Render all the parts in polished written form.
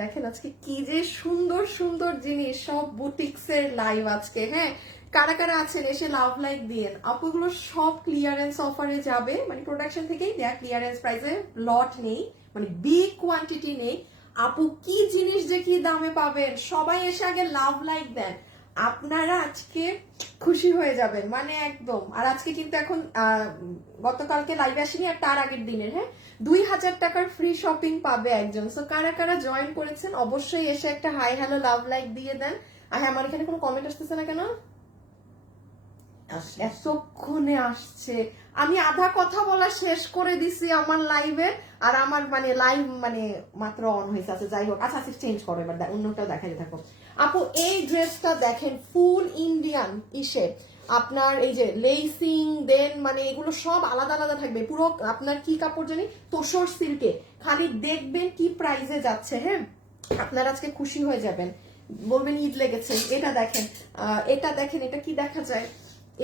দেখেন আজকে কি যে সুন্দর সুন্দর জিনিস, সব বুটিক্সের লাইভ আজকে। হ্যাঁ, কারা কারা আছেন এসে লাভ লাইক দিয়েন। আপুগুলো সব ক্লিয়ারেন্স অফারে যাবে, মানে প্রোডাকশন থেকেই দেয়া ক্লিয়ারেন্স প্রাইসে, লট নেই, মানে বিগ কোয়ান্টিটি নেই। আপু কি জিনিস যে কি দামে পাবেন, সবাই এসে আগে লাভ লাইক দেন, আপনারা আজকে খুশি হয়ে যাবেন মানে একদম। আর আজকে কিন্তু এখন গতকালকে লাইভ আসেনি, আর তার আগের দিনের, হ্যাঁ, 2000 টাকার ফ্রি শপিং পাবে একজন। সো কারা কারা জয়েন করেছেন অবশ্যই এসে একটা হাই হ্যালো লাভ লাইক দিয়ে দেন। আর হ্যাঁ, আমার এখানে কোনো কমেন্ট আসতেছে না কেন? এতক্ষণে আসছে, আমি আধা কথা বলা শেষ করে দিছি আমার লাইভে, আর আমার মানে লাইভ মানে মাত্র অন হয়েছে। আচ্ছা যাই হোক, আচ্ছা আচ্ছা চেঞ্জ করো এবার, অন্যটাও দেখাই থাকো। আপু এই ড্রেসটা দেখেন, ফুল ইন্ডিয়ান ইসে, আপনার এই যে লেসিং দেন মানে এগুলো সব আলাদা আলাদা থাকবে, পুরো আপনার কি কাপড় জানি, তোষর সিল্কে। খালি দেখবেন কি প্রাইসে যাচ্ছে। হ্যাঁ, আপনারা আজকে খুশি হয়ে যাবেন, বলবেন ঈদ লেগেছে। এটা দেখেন, এটা দেখেন, এটা কি দেখা যায়,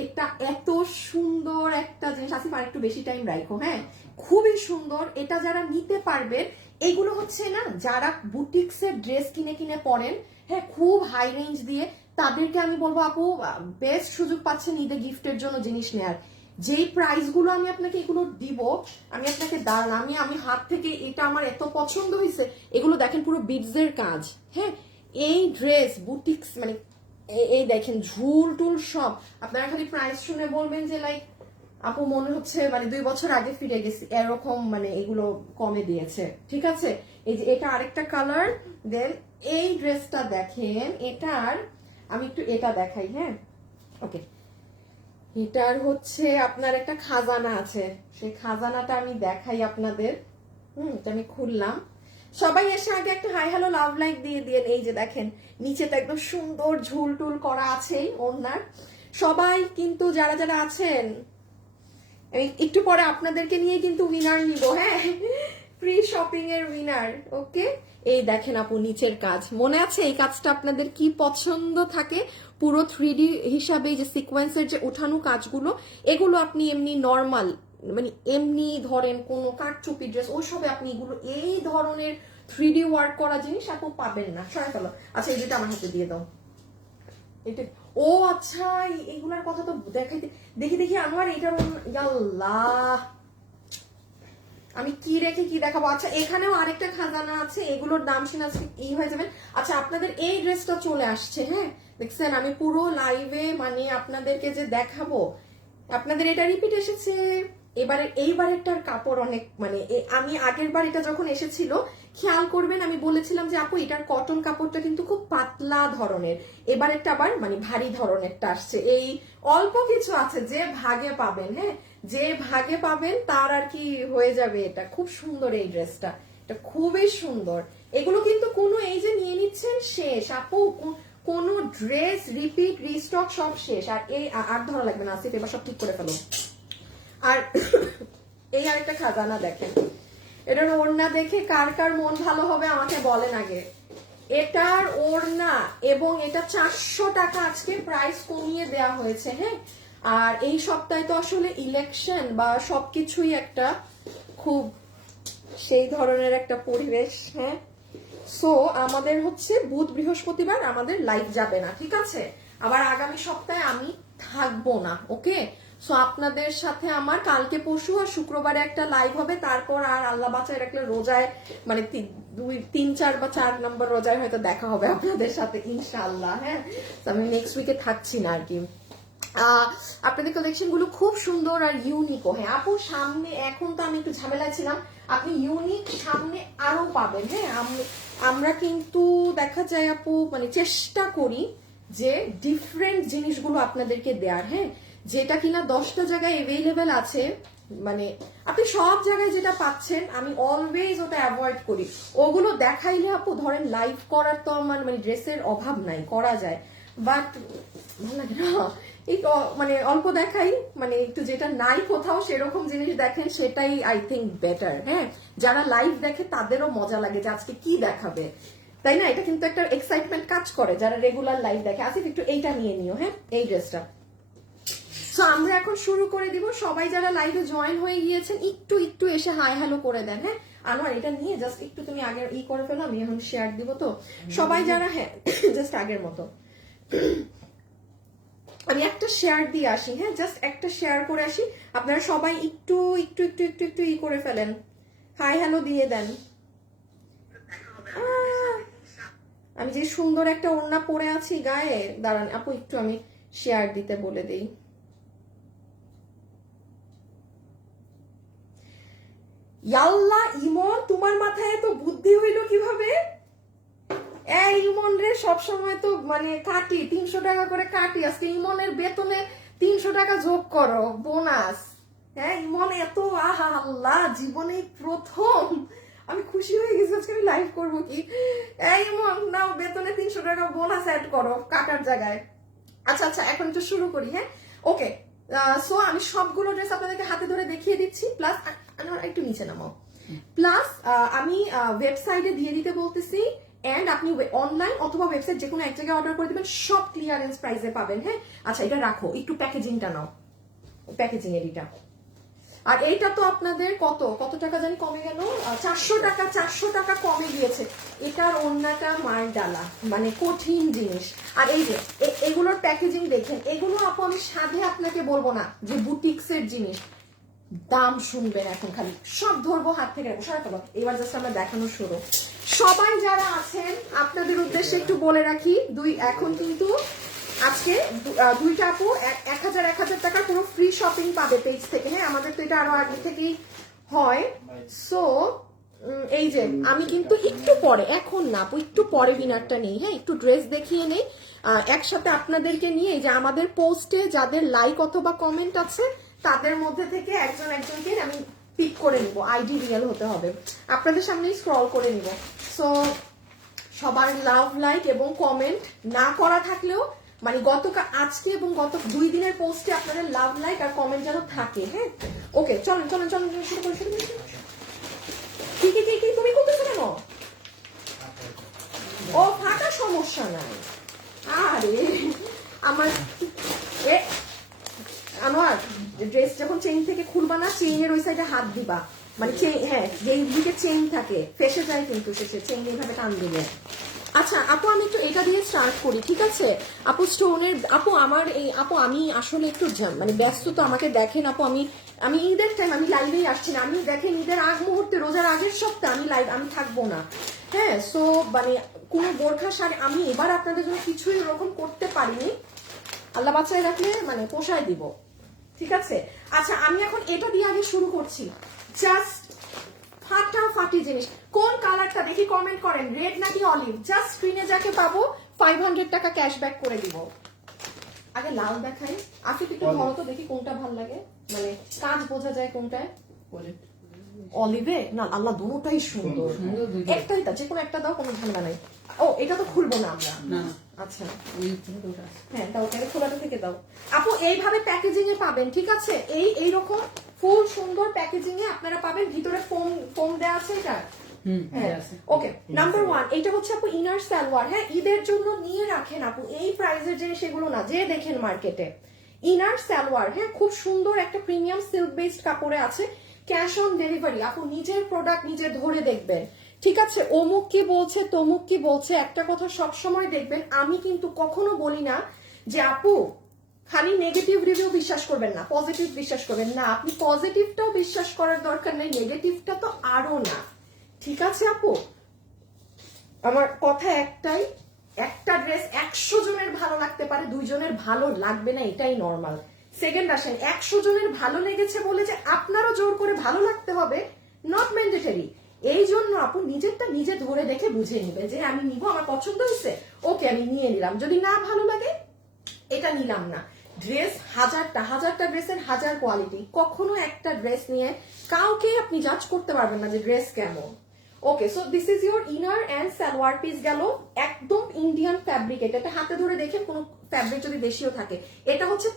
এটা এত সুন্দর একটা জিনিস। আসিফ আর একটু বেশি টাইম রাখো। হ্যাঁ, খুবই সুন্দর। এটা যারা নিতে পারবে, এগুলো হচ্ছে না যারা বুটিক্সের ড্রেস কিনে কিনে পরেন, হ্যাঁ, খুব হাই রেঞ্জ দিয়ে, তাদেরকে আমি বলবো আপু বেস্ট সুযোগ পাচ্ছেন ঈদে গিফটের জন্য জিনিস নেয়ার। যেই প্রাইস গুলো আমি আপনাকে এগুলো দিব, আমি আপনাকে দাঁড়ান, আমি হাত থেকে, এটা আমার এত পছন্দ হয়েছে। এগুলো দেখেন পুরো বিডসের কাজ। হ্যাঁ, এই ড্রেস বুটিক্স মানে এই দেখেন ঝুল টুল সব। আপনারা খালি প্রাইস শুনে বলবেন যে লাইক আপু মনে হচ্ছে মানে 2 বছর আগে ফিরে গেছি, এরকম মানে এগুলো কমে দিয়েছে। ঠিক আছে, এই যে এটা আরেকটা কালার। দেন এই ড্রেসটা দেখেন, এটার আমি একটু এটা দেখাই। হ্যাঁ, ওকে, এটার হচ্ছে আপনার একটা খাজানা আছে, সেই খাজানাটা আমি দেখাই আপনাদের। এটা আমি খুললাম। সবাই এসে আগে একটা হাই হ্যালো লাভ লাইক দিয়ে দিয়ে। এই যে দেখেন নিচেটা একদম সুন্দর ঝুল টুল করা আছেই ওনার। সবাই কিন্তু যারা যারা আছেন, একটু পরে আপনাদেরকে নিয়ে কিন্তু উইনার নিব। হ্যাঁ, ফ্রি শপিং এর উইনার। ওকে, এই দেখেন আপু নিচের কাজ, মনে আছে এই কাজটা আপনাদের কি পছন্দ থাকে? পুরো 3D হিসাবে যে সিকোয়েন্সের যে উঠানো কাজগুলো, এগুলো আপনি এমনি নর্মাল মানে এমনি ধরেন কোনো কাঠচুপি ড্রেস ওইসবে আপনি এগুলো এই ধরনের 3D ওয়ার্ক করা জিনিস আপু পাবেন না। সরাই ফেলো। আচ্ছা এই দুটো আমার হাতে দিয়ে দাও। এটা, ও আচ্ছা, এগুলার কথা তো দেখাইতে, দেখি দেখি আমার এটার আল্লাহ, আমি কি রেখে কি দেখাবো। আচ্ছা এখানেও আরেকটা খাজানা আছে, এগুলোর দাম শুনে আজকে এই হয়ে যাবেন। আচ্ছা আপনাদের এই ড্রেসটা চলে আসছে। হ্যাঁ, দেখছেন আমি পুরো লাইভে মানে আপনাদেরকে যে দেখাবো, আপনাদের এটা রিপিট এসেছে। এইবারেরটার কাপড় অনেক মানে আমি আগের বার এটা যখন এসেছিল খেয়াল করবেন আমি বলেছিলাম যে আপু এটার কটন কাপড়টা কিন্তু খুব পাতলা ধরনের, এবারেরটা আবার মানে ভারী ধরনেরটা আসছে। এই অল্প কিছু আছে যে ভাগে পাবেন। হ্যাঁ, যে ভাগে পাবেন তার আর কি হয়ে যাবে। এটা খুব সুন্দর এই ড্রেসটা, এটা খুবই সুন্দর। এগুলো কিন্তু কোনো এই যে নিয়ে নিচ্ছেন শেষ আপু, কোন ড্রেস রিপিট রিস্টক সব শেষ। আর এই আর ধরা লাগবে না আসিফ, এবার সব ঠিক করে ফেলো। আর এই আরেকটা খাজানা দেখেন, এটার ওড়না দেখে কার কার মন ভালো হবে আমাকে বলেন আগে। এটার ওড়না এবং এটা 400 টাকা আজকে প্রাইস কমিয়ে দেয়া হয়েছে। হ্যাঁ, আর এই সপ্তাহে তো আসলে ইলেকশন বা সবকিছুই একটা খুব সেই ধরনের একটা পরিবেশ। হ্যাঁ, সো আমাদের হচ্ছে বুধ বৃহস্পতিবার আমাদের লাইভ যাবে না, ঠিক আছে? আবার আগামী সপ্তাহে আমি থাকবো না। ওকে, সো আপনাদের সাথে আমার কালকে পরশু আর শুক্রবারে একটা লাইভ হবে, তারপর আর আল্লাহ বাঁচায় রাখলে রোজায় মানে 2, 3, 4 বা 4 নম্বর রোজায় হয়তো দেখা হবে আপনাদের সাথে ইনশাআল্লাহ। হ্যাঁ, আমি নেক্সট উইকে থাকছি না আর কি। আপনাদের কালেকশন গুলো খুব সুন্দর আর ইউনিকও। হ্যাঁ আপু সামনে, এখন তো আমি একটু ঝামেলায় ছিলাম, আপনি ইউনিক সামনে আরো পাবেন। হ্যাঁ, আমরা কিন্তু দেখা যায় আপু মানে চেষ্টা করি যে ডিফারেন্ট জিনিসগুলো আপনাদেরকে দেওয়ার। হ্যাঁ, যেটা কিনা 10টা জায়গায় অ্যাভেলেবেল আছে, মানে আপনি সব জায়গায় যেটা পাচ্ছেন আমি অলওয়েজ ওটা অ্যাভয়েড করি। ওগুলো দেখাইলে আপু ধরেন লাইভ করার তো আমার মানে ড্রেসের অভাব নাই, করা যায়, বাট ভালো লাগে না এই মানে অল্প দেখাই, মানে একটু যেটা নাই কোথাও সেরকম জিনিস দেখেন, সেটাই আই থিঙ্ক বেটার। হ্যাঁ, যারা লাইভ দেখে তাদেরও মজা লাগে যে আজকে কি দেখাবে, তাই না? এটা কিন্তু একটা এক্সাইটমেন্ট কাজ করে যারা রেগুলার লাইভ দেখে। আসিফ একটু এইটা নিয়ে নিও। হ্যাঁ, এই ড্রেসটা। সো আমরা এখন শুরু করে দিব। সবাই যারা লাইভে জয়েন হয়ে গিয়েছেন একটু একটু এসে হাই হ্যালো করে দেন। হ্যাঁ, আনোয়ার এটা নিয়ে জাস্ট একটু তুমি আগে করে ফেলো, আমি এখন শেয়ার দিব তো সবাই যারা, হ্যাঁ জাস্ট আগের মতো আমি একটা শেয়ার দিয়ে আসি, হ্যাঁ জাস্ট একটা শেয়ার করে আসি, আপনারা সবাই একটু একটু একটু একটু একটু করে ফেলেন, হাই হ্যালো দিয়ে দেন। আমি যে সুন্দর একটা ওড়না পরে আছি গায়ে, দাঁড়ান আপু একটু আমি শেয়ার দিতে বলে দেই। ইয়াল্লা ইমন, তোমার মাথায় এত বুদ্ধি হইলো কিভাবে? এই ইমন রে সবসময় তো মানে কাটি 300 টাকা করে কাটি, আজকে ইমনের বেতনে 300 টাকা যোগ করো বোনাস। হ্যাঁ ইমন এত, আহা আল্লাহ জীবনে প্রথম আমি খুশি হয়ে গেছি, আজকে আমি লাইভ করবো কি। এই ইমন নাও বেতনে 300 টাকা বোনাস অ্যাড করো কাটার জায়গায়। আচ্ছা আচ্ছা এখন একটু শুরু করি, হ্যাঁ ওকে। সো আমি সবগুলো ড্রেস আপনাদেরকে হাতে ধরে দেখিয়ে দিচ্ছি, প্লাস একটু নিচে নামাও, প্লাস আমি ওয়েবসাইটে দিয়ে দিতে বলতেছি, এন্ড আপনি অনলাইন অথবা ওয়েবসাইট যে কোনো এক জায়গায় অর্ডার করে দিবেন, সব ক্লিয়ারেন্স প্রাইসে পাবেন। হ্যাঁ আচ্ছা এটা রাখো, একটু প্যাকেজিংটা নাও, প্যাকেজিং এর এটা। আর এইটা তো আপনাদের কত কত টাকা জানি কমে গেল, 400 টাকা কমে গিয়েছে। এটার ওড়নাটা মার ডালা, মানে কঠিন জিনিস। আর এই যে এগুলোর প্যাকেজিং দেখেন, এগুলো আপু আমি সাধে আপনাকে বলবো না যে বুটিক্স এর জিনিস, দাম শুনবেন এখন খালি, সব ধরবো হাত থেকে। এবার জাস্ট আমরা দেখানো শুরু। সবাই যারা আছেন আপনাদের উদ্দেশ্যে একটু বলে রাখি, এখন কিন্তু আজকে দুইটা আপু 1000 টাকার পুরো ফ্রি শপিং পাবে পেজ থেকে। হ্যাঁ আমাদের তো এটা আরো আগে থেকেই হয়। সো এই যে আমি কিন্তু একটু পরে, এখন না আপু একটু পরে উইনারটা নেই, হ্যাঁ একটু ড্রেস দেখিয়ে নেই একসাথে আপনাদেরকে নিয়ে। যে আমাদের পোস্টে যাদের লাইক অথবা কমেন্ট আছে তাদের মধ্যে থেকে একজনকে আমি পিক করে নিব, আইডি রিয়েল হতে হবে, আপনাদের সামনেই স্ক্রল করে নিব। সো সবার লাভ লাইক এবং কমেন্ট না করা থাকলেও, মানে আজকে এবং গত 2 দিনের পোস্টে আপনাদের লাভ লাইক আর কমেন্ট যেন থাকে। হ্যাঁ ওকে চলেন চলেন চলেন শুরু করি শুরু করি। কি কি কি কি তুমি করতেছো কেন? ও ফাটা সমস্যা নাই। আরে আমার আনোয়ার ড্রেস যখন চেইন থেকে খুলবা না, চেইনের ওই সাইডে হাত দিবা, মানে হ্যাঁ যেই দিকে চেইন থাকে ফেসে যায় কিন্তু শেষে চেইন এইভাবে টান দিবে। আচ্ছা আপু আমি একটু এটা দিয়ে স্টার্ট করি, ঠিক আছে আপু? স্টোনের আপু আমার এই আপু আমি আসলে একটু মানে ব্যস্ত তো, আমাকে দেখেন আপু আমি ঈদের টাইম আমি লাইভেই আসছি না, আমি দেখেন ঈদের আগ মুহূর্তে রোজার আগের সপ্তাহে আমি থাকবো না। হ্যাঁ সো মানে কোনো বোরখা শাড়ি আমি এবার আপনাদের জন্য কিছুই ওরকম করতে পারিনি, আল্লাহ বাচ্চায় রাখলে মানে পোষায় দিব, ঠিক আছে? আচ্ছা আমি এখন এটা দিয়ে আগে শুরু করছি, জাস্ট ফাটাফাটি জিনিস। কোন কালারটা দেখি কমেন্ট করেন, রেড নাকি অলিভ? জাস্ট স্ক্রিনে যাকে পাবো 500 টাকা ক্যাশব্যাক করে দিব। আগে লাল দেখাই, আফিক একটু ধরো তো দেখি কোনটা ভালো লাগে, মানে কাজ বোঝা যায় কোনটায়। অলিভে না, আল্লাহ দুটোটাই সুন্দর, একটাই তা যে কোনো একটা দাও, কোনো ঝামেলা নাই। ও এটা তো খুলবো না আমরা, আচ্ছা হ্যাঁ দাও, এটা খোলাটা থেকে দাও আপু। এইভাবে প্যাকেজিং এ পাবেন, ঠিক আছে? এইরকম ফুল সুন্দর প্যাকেজিং এ আপনারা পাবেন, ভিতরে ফোম দেওয়া আছে এটা। ওকে নাম্বার 1 এটা হচ্ছে আপু ইনার সালোয়ার। হ্যাঁ ঈদের জন্য নিয়ে রাখেন আপু, এই প্রাইসের জিনিস এগুলো না, যে দেখেন মার্কেটে ইনার সালোয়ার। হ্যাঁ খুব সুন্দর একটা প্রিমিয়াম সিল্ক বেসড কাপড়ে আছে, ক্যাশ অন ডেলিভারি। আপু নিজের প্রোডাক্ট নিজে ধরে দেখবেন, ঠিক আছে? অমুক কি বলছে তমুক কি বলছে, একটা কথা সব সময় দেখবেন, আমি কিন্তু কখনো বলি না যে আপু খালি নেগেটিভ রিভিউ বিশ্বাস করবেন না, পজিটিভ বিশ্বাস করবেন না। আপনি পজিটিভটাও বিশ্বাস করার দরকার নেই, নেগেটিভটা তো আরো না, ঠিক আছে আপু? আমার কথা একটাই, একটা ড্রেস 100 জনের ভালো লাগতে পারে, 2 জনের ভালো লাগবে না, এটাই নর্মাল। সেকেন্ড আসেন, 100 জনের ভালো লেগেছে বলে যে আপনারও জোর করে ভালো লাগতে হবে, নট ম্যান্ডেটরি। এই জন্য আপু নিজেরটা নিজে ধরে দেখে বুঝে নিবে যে আমি নিব, আমার পছন্দ হয়েছে, ওকে আমি নিয়ে নিলাম, যদি না ভালো লাগে এটা নিলাম না। ড্রেস হাজারটা ড্রেসের হাজার কোয়ালিটি, কখনো একটা ড্রেস নিয়ে কাউকে আপনি জাজ করতে পারবেন না যে ড্রেস কেমন। ওকে so this is your inner and salwar piece গেল, একদম ইন্ডিয়ান ফ্যাব্রিক। এটা হাতে ধরে দেখে কোনো ফ্যাব্রিক যদি বেশিও থাকে, এটা হচ্ছে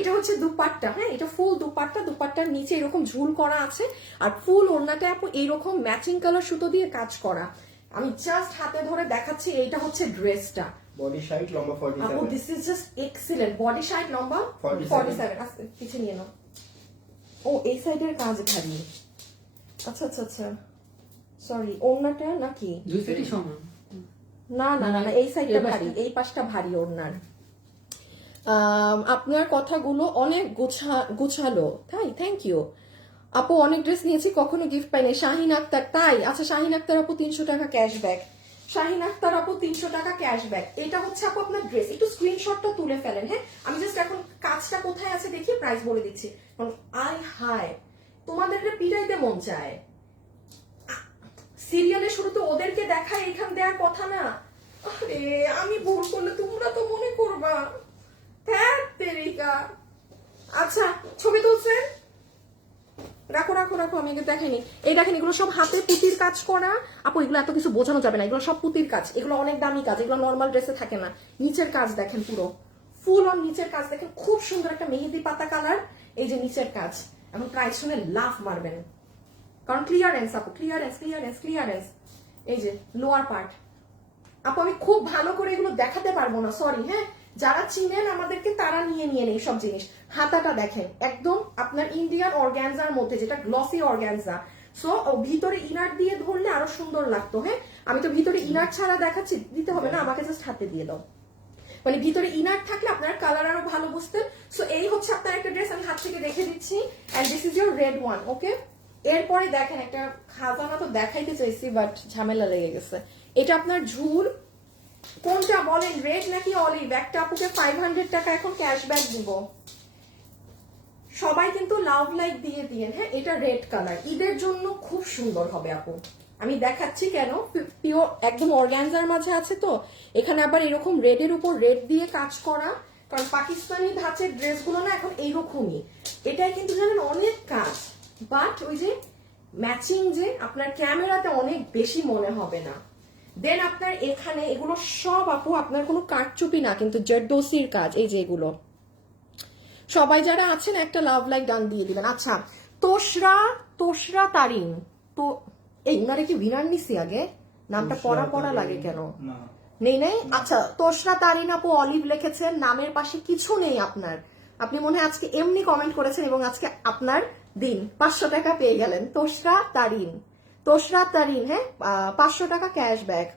এটা হচ্ছে দুপাট্টা। হ্যাঁ এটা ফুল দুপাট্টা, দুপাট্টার নিচে এরকম ঝুল করা আছে, আর ফুল ওড়নাটা আপু এইরকম ম্যাচিং কালার সুতো দিয়ে কাজ করা। আমি জাস্ট হাতে ধরে দেখাচ্ছি, এইটা হচ্ছে ড্রেসটা। বডি সাইড লম্বা 47। আপু this is just excellent, body side লম্বা 47। আস্তে পিছে নিয়ে নাও। ও এই সাইডের কাজ ভারী, আচ্ছা আচ্ছা আচ্ছা, সরি, ওড়নাটা নাকি? দুই সাইডই সমান। না না না না, এই সাইডটা ভারী, এই পাশটা ভারী ওড়নার। আপনার কথাগুলো অনেক গোছালো, তাই, থ্যাংক ইউ আপু। অনেক ড্রেস নিয়েছি, কখনো গিফট পাইনি। শাহিন আক্তার, তাই? আচ্ছা, শাহিন আক্তার আপু 300 টাকা ক্যাশব্যাক। শাহিন আক্তার আপু 300 টাকা ক্যাশব্যাক। এটা হচ্ছে আপু আপনার ড্রেস, একটু স্ক্রিনশটটা তুলে ফেলেন। হ্যাঁ, আমি জাস্ট এখন কাজটা কোথায় আছে দেখি প্রাইস বলে দিচ্ছি। আই হায়, তোমাদের পিটাইতে মন চায়। সিরিয়ালের শুরুতে ওদেরকে দেখায়, এখান দেওয়ার কথা না। আরে আমি ভুল করলে তোমরা তো মনে করবা। আচ্ছা, ছবি তুলছেন, রাখো রাখো রাখো, আমি এগুলো দেখাইনি। এই দেখেন, এগুলো সব হাতে পুঁতির কাজ করা আপু, এগুলো এত কিছু বোঝানো যাবে না, এগুলো সব পুঁতির কাজ, এগুলো অনেক দামি কাজ, এগুলো নর্মাল ড্রেসে থাকে না। নিচের কাজ দেখেন, পুরো ফুল অন নিচের কাজ দেখেন, খুব সুন্দর একটা মেহেদি পাতা কালার। এই যে নিচের কাজ, এখন প্রাইস শুনে লাফ মারবেন, কারণ ক্লিয়ারেন্স আপু, ক্লিয়ারেন্স ক্লিয়ারেন্স ক্লিয়ারেন্স। এই যে লোয়ার পার্ট আপু, আমি খুব ভালো করে এগুলো দেখাতে পারবো না, সরি। হ্যাঁ, যারা চিনেন আমাদেরকে তারা নিয়ে নেই সব জিনিস। হাতাটা দেখেন, একদম আপনার ইন্ডিয়ান অর্গানজার মধ্যে, যেটা গ্লসি অর্গানজা। সো ভিতরে ইনার দিয়ে ধরলে আরো সুন্দর লাগতো। হ্যাঁ, আমি তো ভিতরে ইনার ছাড়া দেখাচ্ছি, দিতে হবে না, আমাকে জাস্ট হাতে দিয়ে দাও। মানে ভিতরে ইনার থাকলে আপনার কালার আরো ভালো বুঝতেন। সো এই হচ্ছে আপনার একটা ড্রেস, আমি হাত থেকে দেখে দিচ্ছি। And this is your red one, okay. এরপরে দেখেন, একটা খাজানা তো দেখাইতে চাইছি, বাট ঝামেলা লেগে গেছে। এটা আপনার ঝুল, কোনটা বলেন, রেড নাকি অলিভ? একটা আপুকে 500 টাকা এখন ক্যাশব্যাক দিব। সবাই কিন্তু লাভ লাইক দিয়ে দিয়েন। হ্যাঁ, এটা রেড কালার, ঈদের জন্য খুব সুন্দর হবে আপু। আমি দেখাচ্ছি কেন, পিওর একদম অর্গানজার মাঝে আছে তো, এখানে আবার এরকম রেডের উপর রেড দিয়ে কাজ করা, কারণ পাকিস্তানি ধাঁচের ড্রেসগুলো না এখন এইরকমই। এটাই কিন্তু জানেন অনেক কাজ, বাট ওই যে ম্যাচিং যে আপনার ক্যামেরাতে অনেক বেশি মনে হবে না। দেন আপনার এখানে এগুলো সব আপু আপনার কোনো কারচুপি না, কিন্তু জেরদোসির কাজ। এই যে এগুলো সবাই যারা আছেন একটা লাভ লাইক ডান দিয়ে দিবেন। আচ্ছা, তোশরা তারিন, তো এই উনারে কি উইনার নিছি আগে? নামটা পড়া পড়া লাগে কেন? নেই নেই। আচ্ছা, তোশরা তারিন আপু অলিভ লিখেছেন, নামের পাশে কিছু নেই আপনার। আপনি মনে হয় আজকে এমনি কমেন্ট করেছেন এবং আজকে আপনার দিন, 500 টাকা পেয়ে গেলেন। তোশরা তারিন, হ্যাঁ, 500 টাকা ক্যাশব্যাক।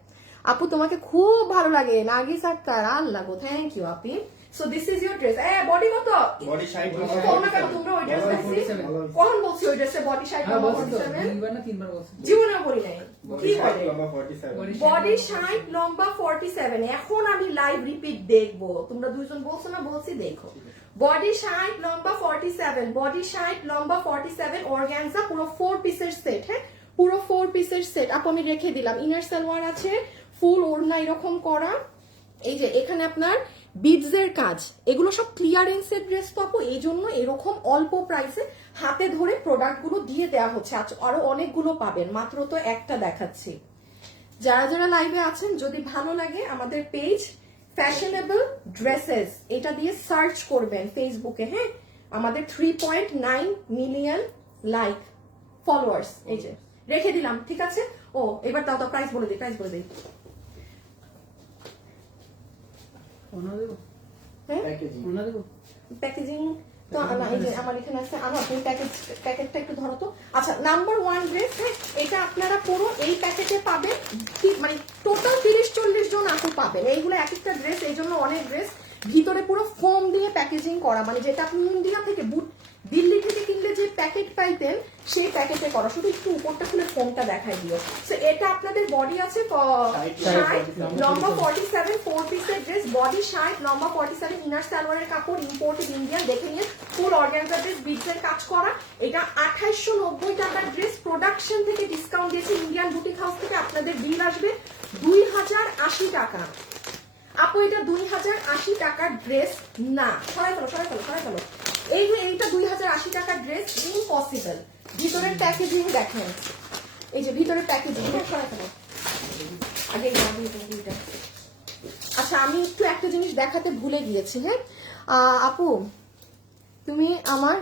আপু তোমাকে খুব ভালো লাগে, নার্গিস আক্তার, আল্লাহ গো, thank you Api. So this is your dress. Body কত? বডি 60 তোমরা কেন তোমরা ওই ড্রেস দেখছি কখন বলছি ওই ড্রেসে বডি 60 লম্বা 47? দুইবার না তিনবার বলছি, জীবনে বলি নাই। কি বলে লম্বা 47, বডি 60 লম্বা 47? এখন আমি লাইভ রিপিট দেখবো, তোমরা দুইজন বলছো না, বলছি দেখো। বডি 60 লম্বা 47, বডি 60 লম্বা 47, অর্গানজা, পুরো 4 পিসের সেট। হ্যাঁ, পুরো 4 পিসের সেট আপু আমি রেখে দিলাম। ইনার সালোয়ার আছে, ফুল ওড়না এরকম করা। এই যে এখানে আপনার বিডস এর কাজ, এগুলো সব ক্লিয়ারেন্সের ড্রেস তো আপু, এই জন্য এরকম অল্প প্রাইসে হাতে ধরে প্রোডাক্ট গুলো দিয়ে দেওয়া হচ্ছে। আরো অনেকগুলো পাবেন, মাত্র তো একটা দেখাচ্ছি। যারা যারা লাইভে আছেন, যদি ভালো লাগে আমাদের পেজ ফ্যাশনেবল ড্রেসেস এটা দিয়ে সার্চ করবেন ফেসবুকে। হ্যাঁ, আমাদের 3.9 মিলিয়ন লাইক ফলোয়ার্স। এই যে রেখে দিলাম, ঠিক আছে। ও এবার তাও তো প্রাইস বলে দিই, প্রাইস বলে দিই। হ্যাঁ, প্যাকেজিং তো এই যে আমার এখানে আছে, আমার আপনি প্যাকেটটা একটু ধরো তো। আচ্ছা, নাম্বার 1 ড্রেস। হ্যাঁ, এটা আপনারা পুরো এই প্যাকেটে পাবেন, মানে টোটাল 30-40 জন আপু পাবেন। এইগুলো এক একটা ড্রেস, এই জন্য অনেক ড্রেস। ভিতরে পুরো ফোম দিয়ে প্যাকেজিং করা, মানে যেটা আপনি ইন্ডিয়া থেকে দিল্লি থেকে কিনলে যে প্যাকেট পাইতেন সেই প্যাকেটে করা। শুধু একটু উপরটা খুলে ফোমটা দেখাই দিও। সো এটা আপনাদের বডি আছে 60 লম্বা 47, 4 পিসের ড্রেস, বডি 60 লম্বা 47, ইনার সালোয়ারের কাপড় ইম্পোর্টেড ইন্ডিয়ান, দেখে নিয়ে ফুল অর্গানজা ড্রেস, বিডসের কাজ করা। এটা 2890 টাকার ড্রেস, প্রোডাকশন থেকে ডিসকাউন্ট দিয়েছে ইন্ডিয়ান বুটিক হাউস থেকে, আপনাদের বিল আসবে 2080 টাকা। আপু এটা 2080 টাকার ড্রেস না, সরাই ফেলো। এইটা 2080 টাকার ড্রেস, ইম্পসিবল। ভিতরের প্যাকেজিং দেখেন, এই যে ভিতরের প্যাকেজিং, হ্যাঁ সরাই ফেলো আগে। আচ্ছা, আমি একটু একটা জিনিস দেখাতে ভুলে গিয়েছি। হ্যাঁ আপু, তুমি আমার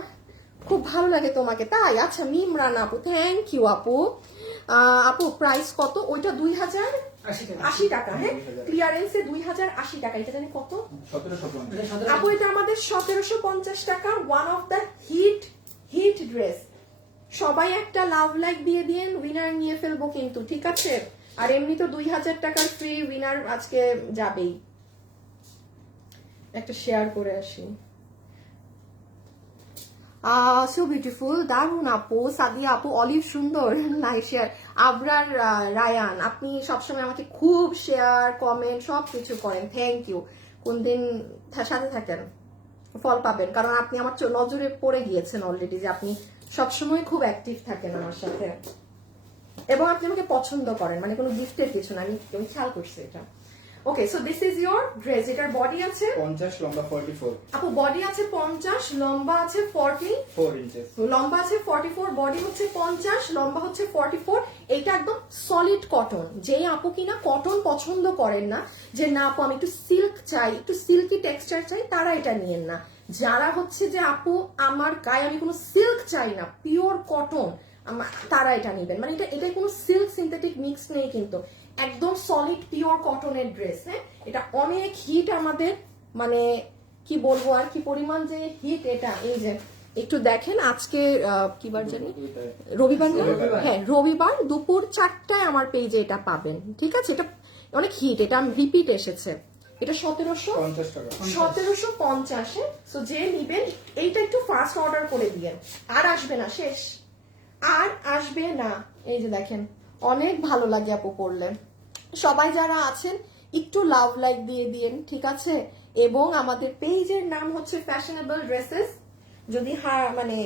খুব ভালো লাগে তোমাকে, তাই? আচ্ছা, মিমরান আপু, থ্যাংক ইউ আপু। আপু প্রাইস কত? ওইটা 2080 টাকা। হ্যাঁ, ক্লিয়ারেন্সে 2080 টাকা। এটা জানি কত? 1750 আপু, এটা আমাদের 1750 টাকা। One of the hit dress, সবাই একটা লাভ লাইক দিয়ে দিন, উইনার নিয়ে ফেলবো কিন্তু, ঠিক আছে? আর এমনি তো 2000 টাকার ফ্রি উইনার আজকে যাবেই। একটা শেয়ার করে আসি। সো বিউটিফুল, দারুন আপু, সাদিয়া আপু, অলিভ সুন্দর, নাইস শেয়ার। আবরার রায়ান, আপনি সবসময় আমাকে খুব শেয়ার কমেন্ট সব কিছু করেন, থ্যাংক ইউ। কোনদিন সাথে থাকেন ফল পাবেন, কারণ আপনি আমার নজরে পড়ে গিয়েছেন অলরেডি, যে আপনি সবসময় খুব অ্যাক্টিভ থাকেন আমার সাথে, এবং আপনি আমাকে পছন্দ করেন, মানে কোনো গিফটের কিছু না, আমি খেয়াল করছি এটা। Okay, so this is your dress. এটার বডি আছে 50, লম্বা 44। আপু বডি আছে 50, লম্বা আছে 44 ইঞ্চেস। লম্বা আছে 44, বডি হচ্ছে 50, লম্বা হচ্ছে 44। এটা একদম সলিড কটন। যেই আপু কিনা কটন পছন্দ করেন না, যে না আপু আমি একটু সিল্ক চাই, একটু সিল্কি টেক্সচার চাই, তারা এটা নিয়েন না। যারা হচ্ছে যে আপু আমার গায়ে আমি কোনো সিল্ক চাই না, পিওর কটন, তারা এটা নিবেন। মানে এটা কোনো সিল্ক সিনথেটিক মিক্স নেই, কিন্তু একদম সলিড পিওর কটনের ড্রেস। হ্যাঁ, এটা অনেক হিট আমাদের, মানে কি বলবো আর কি পরিমাণ যে হিট এটা। এই যে একটু দেখেন, আজকে কি বার জানি, রবিবার না? হ্যাঁ, রবিবার দুপুর 4টায় আমার পেজে এটা পাবেন, ঠিক আছে? এটা অনেক হিট, এটা রিপিট এসেছে। এটা 1750 টাকা, 1750। সো যে নিবেন এইটা একটু ফাস্ট অর্ডার করে দিয়েন, আর আসবে না, শেষ, আর আসবে না। এই যে দেখেন, অনেক ভালো লাগে আপু পরলে। সবাই যারা আছেন একটু লাভ লাইক দিয়ে দিন, ঠিক আছে? এবং আমাদের পেজের নাম হচ্ছে ফ্যাশনেবল ড্রেসেস। যদি মানে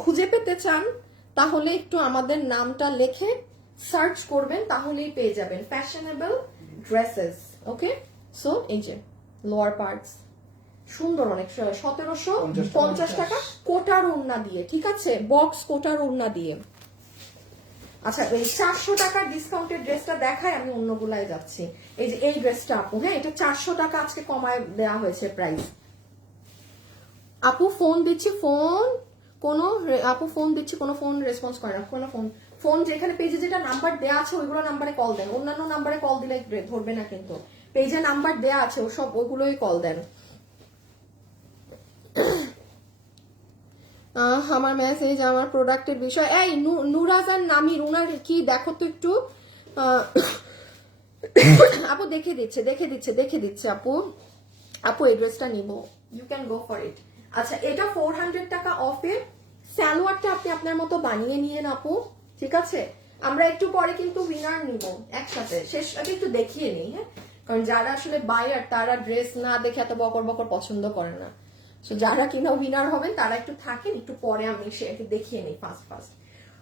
খুঁজে পেতে চান, তাহলে একটু আমাদের নামটা লিখে সার্চ করবেন, তাহলেই পেয়ে যাবেন ফ্যাশনেবল ড্রেসেস। ওকে, সো এই যে লোয়ার পার্টস সুন্দর, অনেক 1750 টাকা কোটার ওড়না দিয়ে, ঠিক আছে? বক্স কোটার ওড়না দিয়ে। আচ্ছা, এই 400 টাকার ডিসকাউন্টের ড্রেসটা দেখায়, আমি অন্যগুলাই যাচ্ছি। এই যে এই ড্রেসটা আপু, হ্যাঁ এটা 400 টাকা আজকে কমায় দেওয়া হয়েছে প্রাইস। আপু ফোন দিচ্ছি, আপু ফোন দিচ্ছি, কোনো ফোন রেসপন্স করে না, কোনো ফোন যেখানে পেজে যেটা নাম্বার দেওয়া আছে ওইগুলো নাম্বারে কল দেন, অন্যান্য নাম্বারে কল দিলে ধরবে না, কিন্তু পেজে নাম্বার দেওয়া আছে ওগুলোই কল দেন। আমার মেসেজ, আমার প্রোডাক্টের বিষয়। এই নুরাজান নামির, উনার কি দেখো তো একটু। আপু দেখে দিচ্ছে আপু এই ড্রেসটা নিব, you can go for it. আচ্ছা, এটা 400 টাকা অফে। সালোয়ারটা আপনি আপনার মতো বানিয়ে নিয়েন আপু, ঠিক আছে? আমরা একটু পরে কিন্তু উইনার নিব একসাথে, শেষ একটু দেখিয়ে নিই। হ্যাঁ, কারণ যারা আসলে বায়ার তারা ড্রেস না দেখে এত বকর বকর পছন্দ করে না। যারা কিনা উইনার হবেন তারা একটু থাকেন, একটু পরে আমি সেটাকে দেখিয়ে নিই first.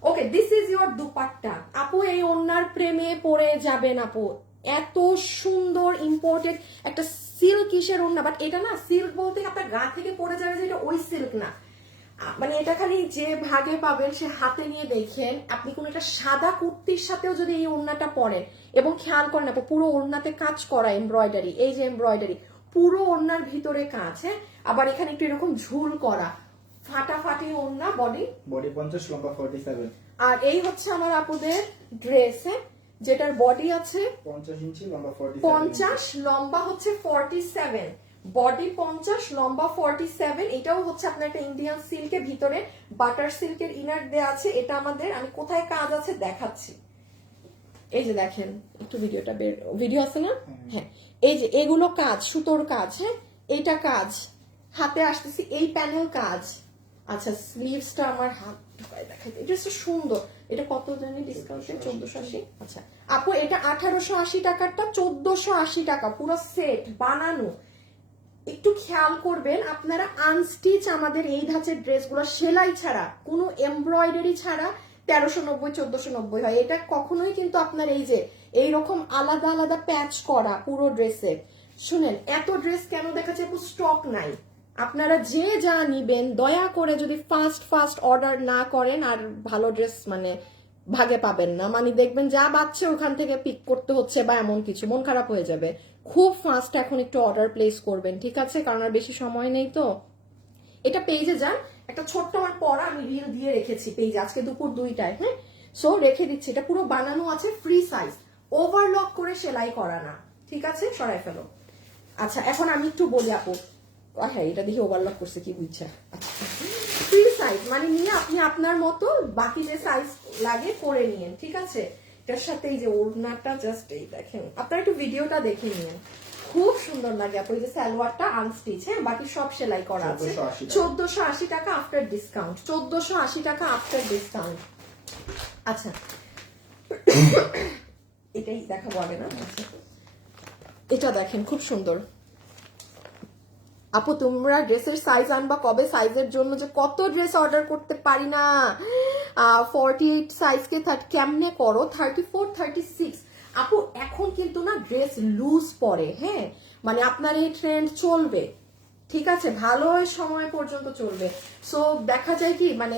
Okay, this is your dupatta. আপু এই ওড়নার প্রেমে পড়ে যাবেন আপু, এত সুন্দর ইম্পোর্টেড একটা সিল্ক কিসের ওড়না, বাট এটা না সিল্ক বলতে আপনার গা থেকে পড়ে যাবে যে এটা ওই সিল্ক না, মানে এটা খালি যে ভাগে পাবেন সে হাতে নিয়ে দেখেন। আপনি কোন একটা সাদা কুর্তির সাথেও যদি এই ওড়নাটা পরেন, এবং খেয়াল করেন আপু পুরো ওড়নাতে কাজ করা এমব্রয়ডারি, এই যে এমব্রয়ডারি পুরো ওড়নার ভিতরে কাজ। হ্যাঁ, আবার এখানে একটু এরকম ঝুল করা, ফাটাফাটি ওড়না। বডি 50, লম্বা 47। আর এই হচ্ছে আমার আপুদের ড্রেস, যেটার বডি আছে 50 ইঞ্চি, লম্বা 47। 50, লম্বা হচ্ছে 47, বডি 50, লম্বা 47। এটাও হচ্ছে আপনার একটা ইন্ডিয়ান সিল্কের ভিতরে বাটার সিল্কের ইনার দেয়া আছে। এটা আমাদের, আমি কোথায় কাজ আছে দেখাচ্ছি, এই যে দেখেন, একটু ভিডিও আছে না? হ্যাঁ, এই যে এগুলো কাজ, সুতোর কাজ। হ্যাঁ, এইটা কাজ, হাতে আসতেছি, এই প্যানেল কাজ। আচ্ছা, স্লিভসটা আমার হাত ঢুকায় দেখাইতে, এটা সুন্দর। এটা কত জানি ডিসকাউন্টে? 1480। আচ্ছা আপু, এটা 1880 টাকারটা 1480 টাকা, পুরো সেট বানানো। একটু খেয়াল করবেন আপনারা, আনস্টিচ আমাদের এই ধাঁচের ড্রেসগুলো সেলাই ছাড়া, কোনো এমব্রয়ডারি ছাড়া 1390 1490 হয়। এটা কখনোই কিন্তু আপনার এই যে এইরকম আলাদা আলাদা প্যাচ করা পুরো ড্রেসে। শুনেন, এত ড্রেস কেন দেখাচ্ছে? স্টক নাই। আপনারা যে যা নিবেন দয়া করে যদি ফাস্ট অর্ডার না করেন, আর ভালো ড্রেস মানে ভাগে পাবেন না। মানে দেখবেন যা বাচ্চা ওখান থেকে পিক করতে হচ্ছে বা এমন কিছু, মন খারাপ হয়ে যাবে। খুব ফাস্ট এখন একটু অর্ডার প্লেস করবেন, ঠিক আছে? কারণ আর বেশি সময় নেই তো। এটা পেজে যান, একটা ছোট্ট আমার পড়া আমি রিল দিয়ে রেখেছি পেজে আজকে দুপুর 2টায়। হ্যাঁ, সো রেখে দিচ্ছি। এটা পুরো বানানো আছে, ফ্রি সাইজ, ওভারলক করে সেলাই করা না, ঠিক আছে? সরাই ফেলো। আচ্ছা, এখন আমি একটু বলি আপু, হ্যাঁ এটা দেখি ওভারলক করছে কি বুঝছে। আচ্ছা ফ্রি সাইজ, মানে নিয়ে আপনি আপনার মতো বাকি যে সাইজ লাগে করে নিয়েন, ঠিক আছে। এটার সাথে এই যে ওড়নাটা জাস্ট এই দেখেন, আপনারা একটু ভিডিওটা দেখে নিয়েন, খুব সুন্দর লাগে আপু। এই যে সালোয়ারটা আনস্টিচ, হ্যাঁ, বাকি সব সেলাই করা আছে। 1480 টাকা আফটার ডিসকাউন্ট, 1480 টাকা আফটার ডিসকাউন্ট। আচ্ছা এটাই দেখাবো আগে না। আচ্ছা এটা দেখেন খুব সুন্দর আপু। তোমরা ড্রেসের সাইজ আনবা কবে? সাইজের জন্য যে কত ড্রেস অর্ডার করতে পারি না। 48 সাইজকে কেমনে করো 34 36 আপু। এখন কিন্তু না ড্রেস লুজ পরে, হ্যাঁ, মানে আপনার এই ট্রেন্ড চলবে, ঠিক আছে, ভালো সময় পর্যন্ত চলবে। সো দেখা যায় কি মানে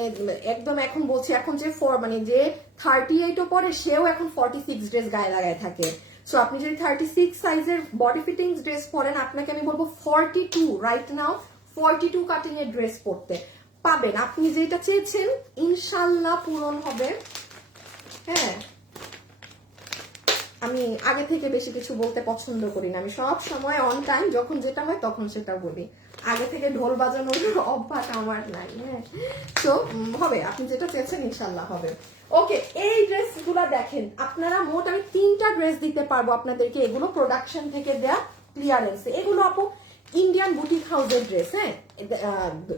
একদম এখন বলছি, এখন যে মানে যে 38ও পরে সেও এখন 46 ড্রেস গায়ে লাগায় থাকে। সো আপনি যদি 36 সাইজের বডি ফিটিং ড্রেস পরেন, আপনাকে আমি বলবো 42 রাইট নাও 42 কাটিং এর ড্রেস পরতে পাবেন। আপনি যেটা চেয়েছেন ইনশাল্লাহ পূরণ হবে। হ্যাঁ, আমি আগে থেকে বেশি কিছু বলতে পছন্দ করি না, আমি সব সময় অন টাইম যখন যেটা হয় তখন সেটা বলি, আগে থেকে ঢোল বাজানোর অভ্যাস আমার নাই। হ্যাঁ, তো হবে, আপনি যেটা চেয়েছেন ইনশাল্লাহ হবে। ওকে, এই ড্রেসগুলো দেখেন আপনারা, মোট আমি 3টা ড্রেস দিতে পারবো আপনাদেরকে, এগুলো প্রোডাকশন থেকে দেয়া ক্লিয়ারেন্সে। এগুলো আপু ইন্ডিয়ান বুটিক হাউসের ড্রেস, হ্যাঁ,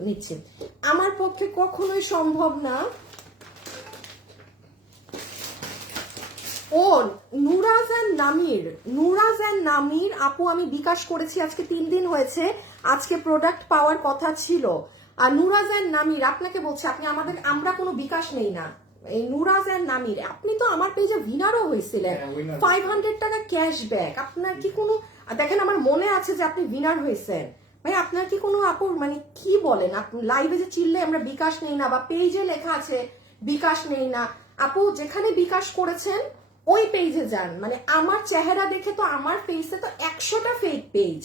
নিচ্ছি। আমার পক্ষে কখনোই সম্ভব না। ও নুরাজ অ্যান্ড নামির আপু, আমি বিকাশ করেছি আজকে 3 দিন হয়েছে, আজকে প্রোডাক্ট পাওয়ার কথা ছিল। আর নুরাজ অ্যান্ড নামির আপনাকে বলছে, আপনি আমরা কোনো বিকাশ নেই না। এই নুরাজ অ্যান্ড নামির, আপনি তো আমার পেজে উইনারও হয়েছিলেন, 500 টাকা ক্যাশব্যাক। আপনার কি কোনো, দেখেন আমার মনে আছে যে আপনি উইনার হয়েছেন ভাই, আপনার কি কোনো আপুর মানে কি বলেন, আপনি লাইভে যে চিল্লে আমরা বিকাশ নেই না, বা পেজে লেখা আছে বিকাশ নেই না। আপু যেখানে বিকাশ করেছেন ওই পেজে যান, মানে আমার চেহারা দেখে তো আমার পেজে তো 100টা ফেক পেজ,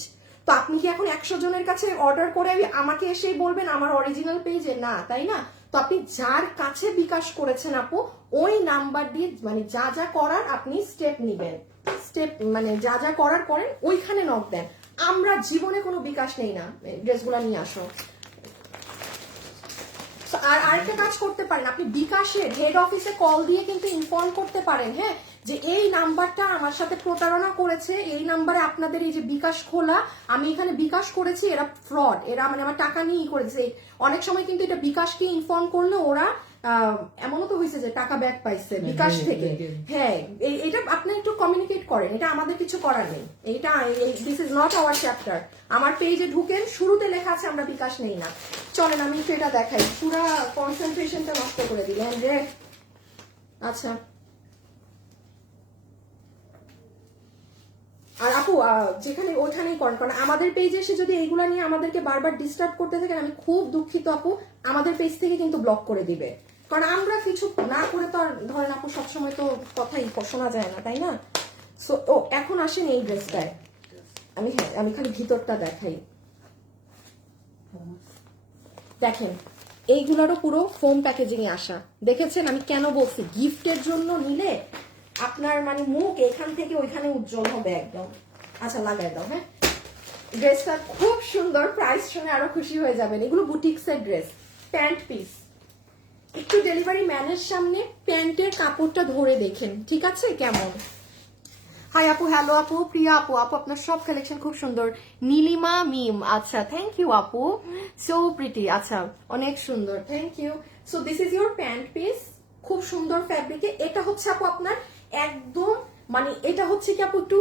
তো আপনি কি এখন 100 জনের কাছে অর্ডার করে আমাকে এসেই বলবেন আমার অরিজিনাল পেজে না, তাই না? তো আপনি যার কাছে বিকাশ করেছেন আপু, ওই নাম্বার দিয়ে মানে যা যা করার আপনি স্টেপ নিবেন, মানে যা যা করার করেন, ওইখানে নক দেন। আমরা জীবনে কোনো বিকাশ নেই না, ড্রেসগুলো নিয়ে আসো। আর আরেকটা কাজ করতে পারেন, আপনি বিকাশের হেড অফিসে কল দিয়ে কিন্তু ইনফর্ম করতে পারেন, হ্যাঁ, যে এই নাম্বারটা আমার সাথে প্রতারণা করেছে, এই নাম্বারে আপনাদের এই যে বিকাশ খোলা, আমি এখানে বিকাশ করেছি, এরা ফ্রড, এরা মানে আমার টাকা নিয়েই করেছে। অনেক সময় কিন্তু এটা বিকাশকে ইনফর্ম করলে ওরা এমনও তো হয়েছে যে টাকা ব্যাক পাইছে বিকাশ থেকে। হ্যাঁ, এটা আপনি একটু কমিউনিকেট করেন, এটা আমাদের কিছু করার নেই, এটা this is not our chapter. আমার পেজে ঢুকেন, শুরুতে লেখা আছে আমরা বিকাশ নেই না। চলেন আমি একটু এটা দেখাই, পুরা কনসেন্ট্রেশনটা নষ্ট করে দিলেন রে। আচ্ছা, আর আপু যেখানে ওইখানেই করেন, কারণ আমাদের পেজে এসে যদি এইগুলা নিয়ে আমাদেরকে বারবার ডিস্টার্ব করতে থাকেন, আমি খুব দুঃখিত আপু, আমাদের পেজ থেকে কিন্তু ব্লক করে দিবে, কারণ আমরা কিছু না করে তো আর ধরেন আপু সবসময় তো কথাই শোনা যায় না, তাই না? সো ও এখন আসেন এই ড্রেসটায়, আমি খালি ভিতরটা দেখাই, দেখেন এইগুলারও পুরো ফোম প্যাকেজিং এ আসা, দেখেছেন? আমি কেন বলছি গিফটের জন্য নিলে আপনার মানে মুখ এখান থেকে ওইখানে উজ্জ্বল হবে একদম। আচ্ছা লাগাই দাও। হ্যাঁ, ড্রেসটা খুব সুন্দর, প্রাইস শুনে আরো খুশি হয়ে যাবেন। এগুলো বুটিক্সের ড্রেস, প্যান্ট পিস। একটু ডেলিভারি ম্যানের সামনে প্যান্টের কাপড়টা ধরে দেখেন, ঠিক আছে কেমন? হাই আপু, হ্যালো আপু, প্রিয়া আপু, আপনার সব কালেকশন খুব সুন্দর। নীলিমা মিম, আচ্ছা থ্যাংক ইউ আপু, সো প্রিটি, আচ্ছা অনেক সুন্দর, thank you. So this is your pant piece, খুব সুন্দর ফ্যাব্রিকে। এটা হচ্ছে আপু আপনার একদম মানে এটা হচ্ছে কি আপু একটু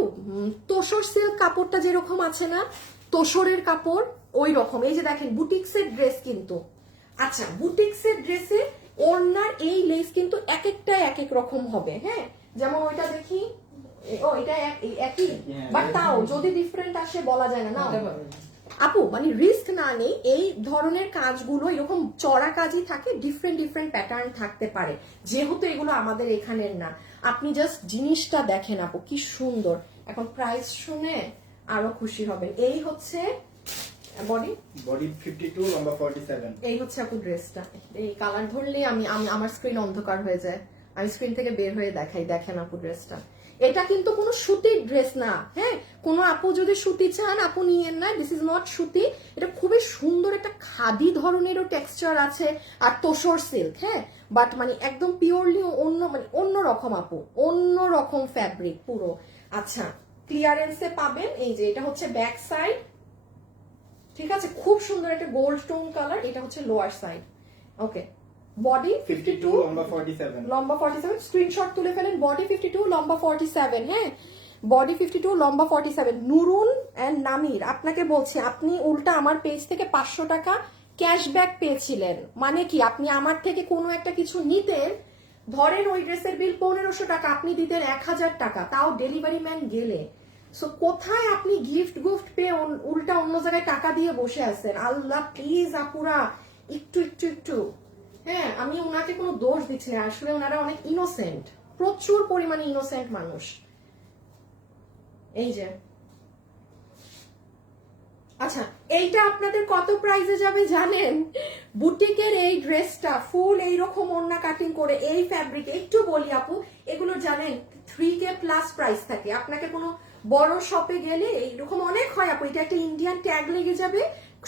তোসর সিল্ক কাপড়টা যেরকম আছে না, তোসরের কাপড় ওই রকম। এই যে দেখেন বুটিক্সের ড্রেস কিন্তু, আচ্ছা বুটিক্সের ড্রেসে ওড়নার এই লেস কিন্তু এক একটা এক এক রকম হবে। হ্যাঁ, যেমন ওইটা দেখি, ও এটা একই, বাট তাও যদি ডিফারেন্ট আসে বলা যায় না। না আপু মানে রিস্ক না নেই, এই ধরনের কাজগুলো এরকম চড়া কাজই থাকে, ডিফারেন্ট ডিফারেন্ট প্যাটার্ন থাকতে পারে, যেহেতু এগুলো আমাদের এখানের না। আপনি জাস্ট জিনিসটা দেখেন আপু কি সুন্দর, এখন প্রাইস শুনে আরো খুশি হবেন। এই হচ্ছে বডি 52, লম্বা 47। এই হচ্ছে আপু ড্রেসটা, এই কালার ধরলে আমি আমার স্ক্রিন অন্ধকার হয়ে যায়, আমি স্ক্রিন থেকে বের হয়ে দেখাই, দেখেন আপু ড্রেসটা। এটা কিন্তু কোনো সুতির ড্রেস না, হ্যাঁ, কোনো আপু যদি সুতি চান আপু নিয়েন না, দিস ইজ নট সুতি। এটা খুবই সুন্দর একটা খাদি ধরনেরও টেক্সচার আছে আর তোসর সিল্ক, হ্যাঁ, বাট মানে একদম পিওরলি অন্য মানে অন্য রকম আপু, অন্য রকম ফ্যাব্রিক পুরো। আচ্ছা, ক্লিয়ারেন্সে পাবেন। এই যে এটা হচ্ছে ব্যাক সাইড, ঠিক আছে, খুব সুন্দর একটা গোল্ড টোন কালার। এটা হচ্ছে লোয়ার সাইড। ওকে, বডি 52 লম্বা 47 লম্বা 47, স্ক্রিনশট তুলে ফেলেন। বডি 52 লম্বা 47, হ্যাঁ, বডি 52 লম্বা 47। নুরুন এন্ড নামির, আপনাকে বলছি আপনি উল্টা আমার পেজ থেকে 500 টাকা ক্যাশব্যাক পেয়েছিলেন। মানে কি, আপনি আমার থেকে কোনো একটা কিছু নিতেন, ধরেন ওই ড্রেসের বিল 1500 টাকা, আপনি দিতেন 1000 টাকা, তাও ডেলিভারি ম্যান গেলে। সো কোথায় আপনি গিফট পেয়ে উল্টা অন্য জায়গায় টাকা দিয়ে বসে আছেন? আল্লাহ প্লিজ আপুরা একটু একটু একটু, হ্যাঁ, আমি ওনাকে কোনো দোষ দিচ্ছি না, আসলে ওনারা অনেক ইনোসেন্ট, প্রচুর পরিমাণে ইনোসেন্ট মানুষ। এই যে, আচ্ছা, এইটা আপনাদের কত প্রাইসে যাবে জানেন? বুটিকের এই ড্রেসটা ফুল এইরকম ওড়না কাটিং করে এই ফ্যাব্রিক, একটু বলি আপু, এগুলো জানেন 3K প্লাস প্রাইস থাকে। আপনাকে কোনো বড় শপে গেলে এইরকম অনেক হয় আপু, এটা একটা ইন্ডিয়ান ট্যাগ লেগে যাবে,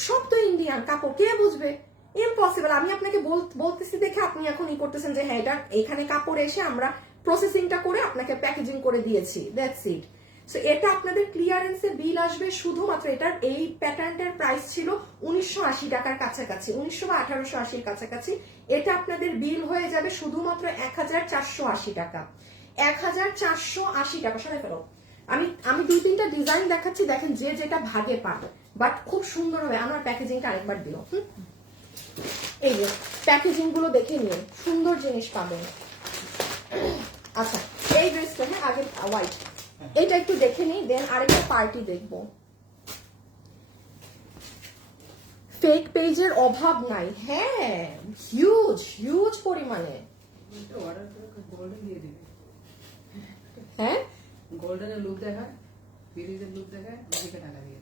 সব তো ইন্ডিয়ান কাপড়, কে বুঝবে? ইম্পসিবল। আমি আপনাকে বলতেছি দেখে আপনি এখন ই করতেছেন যে হ্যাঁ এটা এখানে কাপড় এসে আমরা প্রসেসিংটা করে আপনাকে প্যাকেজিং করে দিয়েছি, দ্যাটস ইট। সো এটা আপনাদের ক্লিয়ারেন্সে বিল আসবে শুধুমাত্র, এটার এই প্যাটার্নটার প্রাইস ছিল 1980 টাকার কাছাকাছি, 1900 বা 1880 কাছাকাছি। এটা আপনাদের বিল হয়ে যাবে শুধুমাত্র 1480 টাকা, 1480 টাকা। সরে ফেলো, আমি 2-3টা ডিজাইন দেখাচ্ছি, দেখেন যে যেটা ভাগে পান, বাট খুব সুন্দর হবে। আমার প্যাকেজিংটা আরেকবার দিও। এই যে প্যাকেজিং গুলো দেখে নিন, সুন্দর জিনিস পাবেন। আচ্ছা, এই ড্রেসটা, হ্যাঁ, আগে হোয়াইট, এটা একটু দেখে নিই, দেন আরেকটা পার্টি দেখবো। ফেক পেজের অভাব নাই, হ্যাঁ, হিউজ হিউজ পরিমাণে, হ্যাঁ, গোল্ডেনের লুক দেখায়, বিরিজের লুক দেখায়, ওদিকে টাকা দিয়ে।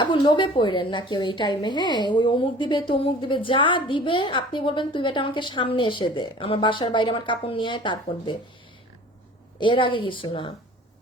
আপু লোভে পড়লেন না কেউ এই টাইমে, হ্যাঁ, ওই অমুক দিবে তমুক দিবে, যা দিবে আপনি বলবেন তুই বেটা আমাকে সামনে এসে দে, আমার বাসার বাইরে আমার কাপড় নিয়ে আয়, তারপর দে, এর আগে কিছু না।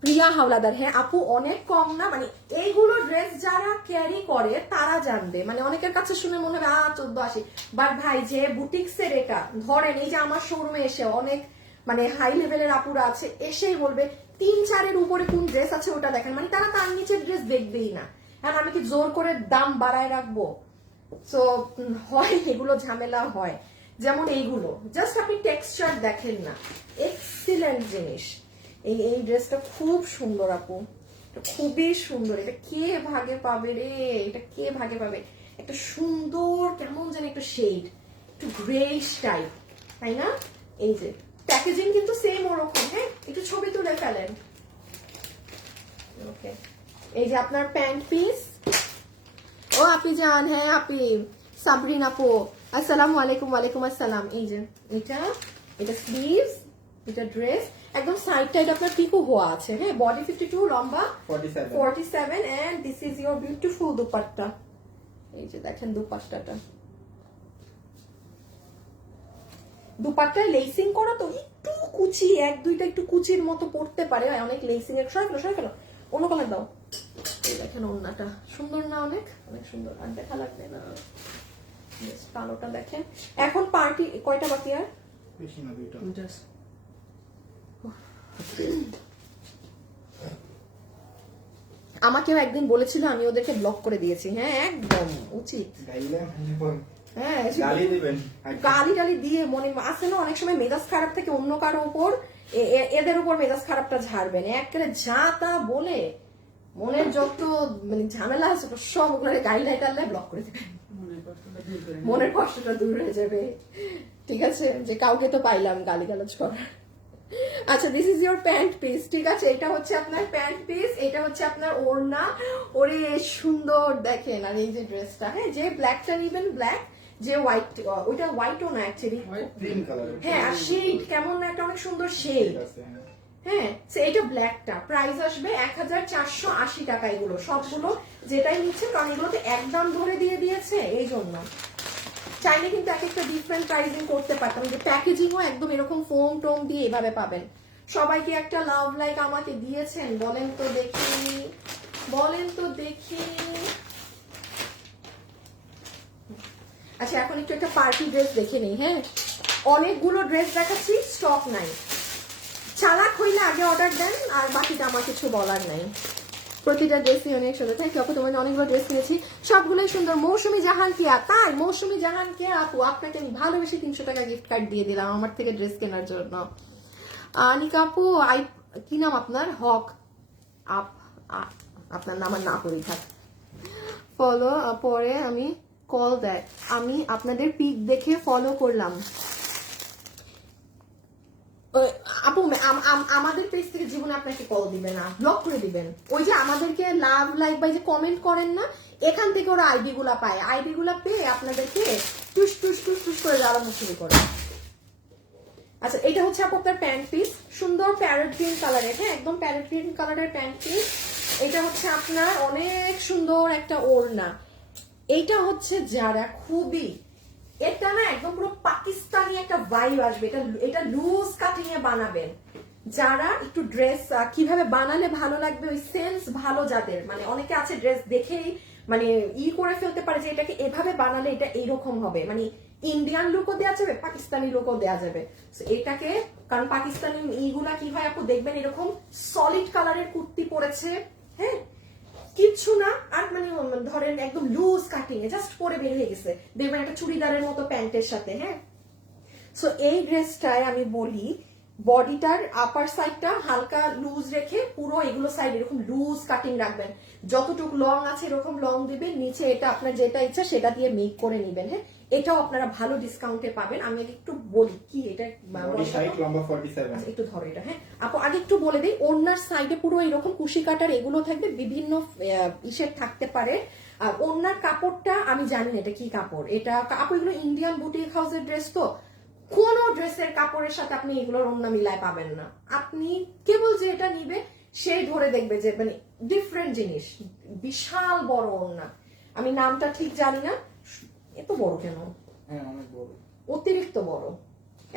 প্রিয়া হাওলাদার, হ্যাঁ আপু অনেক কম না, মানে এইগুলো ড্রেস যারা ক্যারি করে তারা জানবে, মানে অনেকের কাছে শুনে মনে হবে 1480, বাট ভাই যে বুটিক্সের এটা ধরেন, এই যে আমার শোরুমে এসে অনেক মানে হাই লেভেলের আপুরা আছে, এসেই বলবে 3-4 উপরে কোন ড্রেস আছে ওটা দেখেন, মানে তারা তার নিচের ড্রেস দেখবেই না। হ্যাঁ, আমি কি জোর করে দাম বাড়ায় রাখবো? সো হয় এগুলো ঝামেলা হয়। যেমন এইগুলো জাস্ট আপনি টেক্সচার দেখেন না, এক্সিলেন্ট জিনিস। এই ড্রেসটা খুব সুন্দর আপু, খুবই সুন্দর। এটা কে ভাগে পাবে রে, এটা কে ভাগে পাবে? একটা সুন্দর কেমন জানি একটা শেড, একটু গ্রেইশ টাইপ, তাই না? এই যে প্যাকেজিং কিন্তু সেম ওরকম, হ্যাঁ, একটু ছবি তুলে ফেলেন। ওকে, এই যে আপনার প্যান্ট পিস। ও আপি জান, হ্যাঁ আপি সাবরিন আপু, আসসালামু আলাইকুম। ওয়ালাইকুম আসসালাম। এই যে এটা স্লিভস, এটা ড্রেস, একদম সাইড টাইড আপনার পিকো হওয়া আছে, হ্যাঁ, বডি 52 লম্বা 47 and this is your beautiful dupatta. এই যে দেখেন দুপাট্টাটা, দুপাট্টায় লেসিং করা, তো একটু কুচি, 1-2টা একটু কুচির মতো পড়তে পারে, অনেক লেসিং এর। সরাই ফেলো অন্য কালার দাও। এই দেখেন ওন্নাটা সুন্দর না, অনেক অনেক সুন্দর, আর দেখা লাগবে না। কালোটা দেখেন। এখন পার্টি কয়টা বাকি আর? বেশি না, 2টা। আমাকেও একদিন বলেছিল, আমি ওদেরকে ব্লক করে দিয়েছি, হ্যাঁ একদম উচিত। হ্যাঁ, গালি টালি দিয়ে মনে আসে না, অনেক সময় মেজাজ খারাপ থেকে অন্য কারো উপর, এদের উপর মেজাজ খারাপটা ঝাড়বেন, একেবারে যা তা বলে মনের যত মানে ঝামেলা আছে সব ওগুলো গাইডলাইন টাইলে ব্লক করে দেবেন, মনের কষ্টটা দূর হয়ে যাবে। ঠিক আছে, যে কাউকে তো পাইলাম গালিগালাজ করার। আচ্ছা, this is your pant piece, ঠিক আছে, এটা হচ্ছে আপনার প্যান্ট পিস, এটা হচ্ছে আপনার ওড়না। ওরে সুন্দর দেখেন। আর এই যে ড্রেসটা, হ্যাঁ, যে ব্ল্যাকটা নিবেন ব্ল্যাক, যে হোয়াইট, ওইটা হোয়াইটও না অ্যাকচুয়ালি, হ্যাঁ, আর শেড কেমন একটা অনেক সুন্দর শেড, হ্যাঁ। এটা ব্ল্যাকটা প্রাইস আসবে 1480 টাকা। এগুলো সবগুলো যেটাই নিচ্ছে, কারণ এগুলোতে একদম ধরে দিয়ে দিয়েছে, এই জন্য। চাইলে কিন্তু এক একটা ডিফারেন্ট প্রাইসিং করতে পারতাম, যে প্যাকেজিংও একদম এরকম ফোম টোম দিয়ে এভাবে পাবেন, সবাইকে একটা লাভ লাইক আমাকে দিয়েছেন বলেন তো দেখি, বলেন তো দেখি। আচ্ছা এখন একটু একটা পার্টি ড্রেস দেখে নিই। হ্যাঁ, অনেকগুলো ড্রেস দেখাচ্ছি, স্টক নাই। চালাক হইলে আগে অর্ডার দেন, আর বাকিটা আমার কিছু বলার নাই। প্রতিটা ড্রেসই অনেক সুন্দর। থ্যাংক ইউ আপু, তোমার অনেকগুলো ড্রেস কিনেছি, সবগুলোই সুন্দর। মৌসুমী জাহান কেয়া, তাই মৌসুমী জাহান কেয়া আপু, আপনাকে আমি ভালোবেসে 300 টাকা গিফট কার্ড দিয়ে দিলাম আমার থেকে ড্রেস কেনার জন্য। আনিকা আপু, কি নাম আপনার? হক আপ, আপনার নাম আর না করেই থাক। ফলো পরে আমি কল দেয়, আমি আপনাদের পিক দেখে ফলো করলাম। আপু আমাদের পেজ থেকে জীবনে আপনাকে কল দিবে না, ব্লক করে দিবেন। ওই যে আমাদেরকে লাভ লাইক বা যে কমেন্ট করেন না, এখান থেকে ওরা আইডি গুলা পায়, আইডি গুলা পেয়ে আপনাদেরকে টুস টুস টুস টুস করে জ্বালানো শুরু করে। আচ্ছা এটা হচ্ছে আপু আপনার প্যান্ট পিস, সুন্দর প্যারট গ্রিন কালারের। হ্যাঁ একদম প্যারট গ্রিন কালারের প্যান্ট পিস। এটা হচ্ছে আপনার অনেক সুন্দর একটা ওড়না। এইটা হচ্ছে যারা খুবই, এটা না একদম পুরো পাকিস্তানি একটা ভাইব আসবে। এটা লুজ কাটিং এ বানাবেন, যারা একটু ড্রেস কিভাবে বানালে ভালো লাগবে ওই সেন্স ভালো যাদের, মানে অনেকে আছে ড্রেস দেখেই মানে করে ফেলতে পারে যে এটাকে এভাবে বানালে এটা এইরকম হবে, মানে ইন্ডিয়ান লুকও দেওয়া যাবে, পাকিস্তানি লুকও দেওয়া যাবে। এটাকে, কারণ পাকিস্তানি ইগুলা কি হয় আপু দেখবেন এরকম সলিড কালারের কুর্তি পরেছে, হ্যাঁ কিচ্ছু না, আর মানে ধরেন একদম লুজ কাটিং এ জাস্ট পরে বের হয়ে গেছে, দেখবেন একটা চুড়িদারের মতো প্যান্টের সাথে। হ্যাঁ সো এই ড্রেসটায় আমি বলি বডিটার আপার সাইডটা হালকা লুজ রেখে পুরো এগুলো সাইড এরকম লুজ কাটিং রাখবেন, যতটুকু লং আছে এরকম লং দিবেন, নিচে এটা আপনার যেটা ইচ্ছা সেটা দিয়ে মেক করে নিবেন। হ্যাঁ এটাও আপনারা ভালো ডিসকাউন্টে পাবেন। আমি আগে একটু বলি কি এটা বডি সাইজ লম্বা 47। একটু ধরো এটা। হ্যাঁ আপু আগে একটু বলে দিই, ওড়নার সাইডে পুরো এরকম কুশি কাটার এগুলো থাকবে, বিভিন্ন ইসের থাকতে পারে। আর ওড়নার কাপড়টা আমি জানি না এটা কি কাপড়, এটা আপু এগুলো ইন্ডিয়ান বুটিক হাউসের ড্রেস, তো কোন ড্রেসের কাপড়ের সাথে আপনি এগুলোর ওড়না মিলায় পাবেন না। আপনি কেবল যে এটা নিবে সেই ধরে দেখবে যে মানে ডিফারেন্ট জিনিস। বিশাল বড় ওড়না, আমি নামটা ঠিক জানি না, এত বড় কেন? হ্যাঁ অনেক বড়, অতিরিক্ত বড়,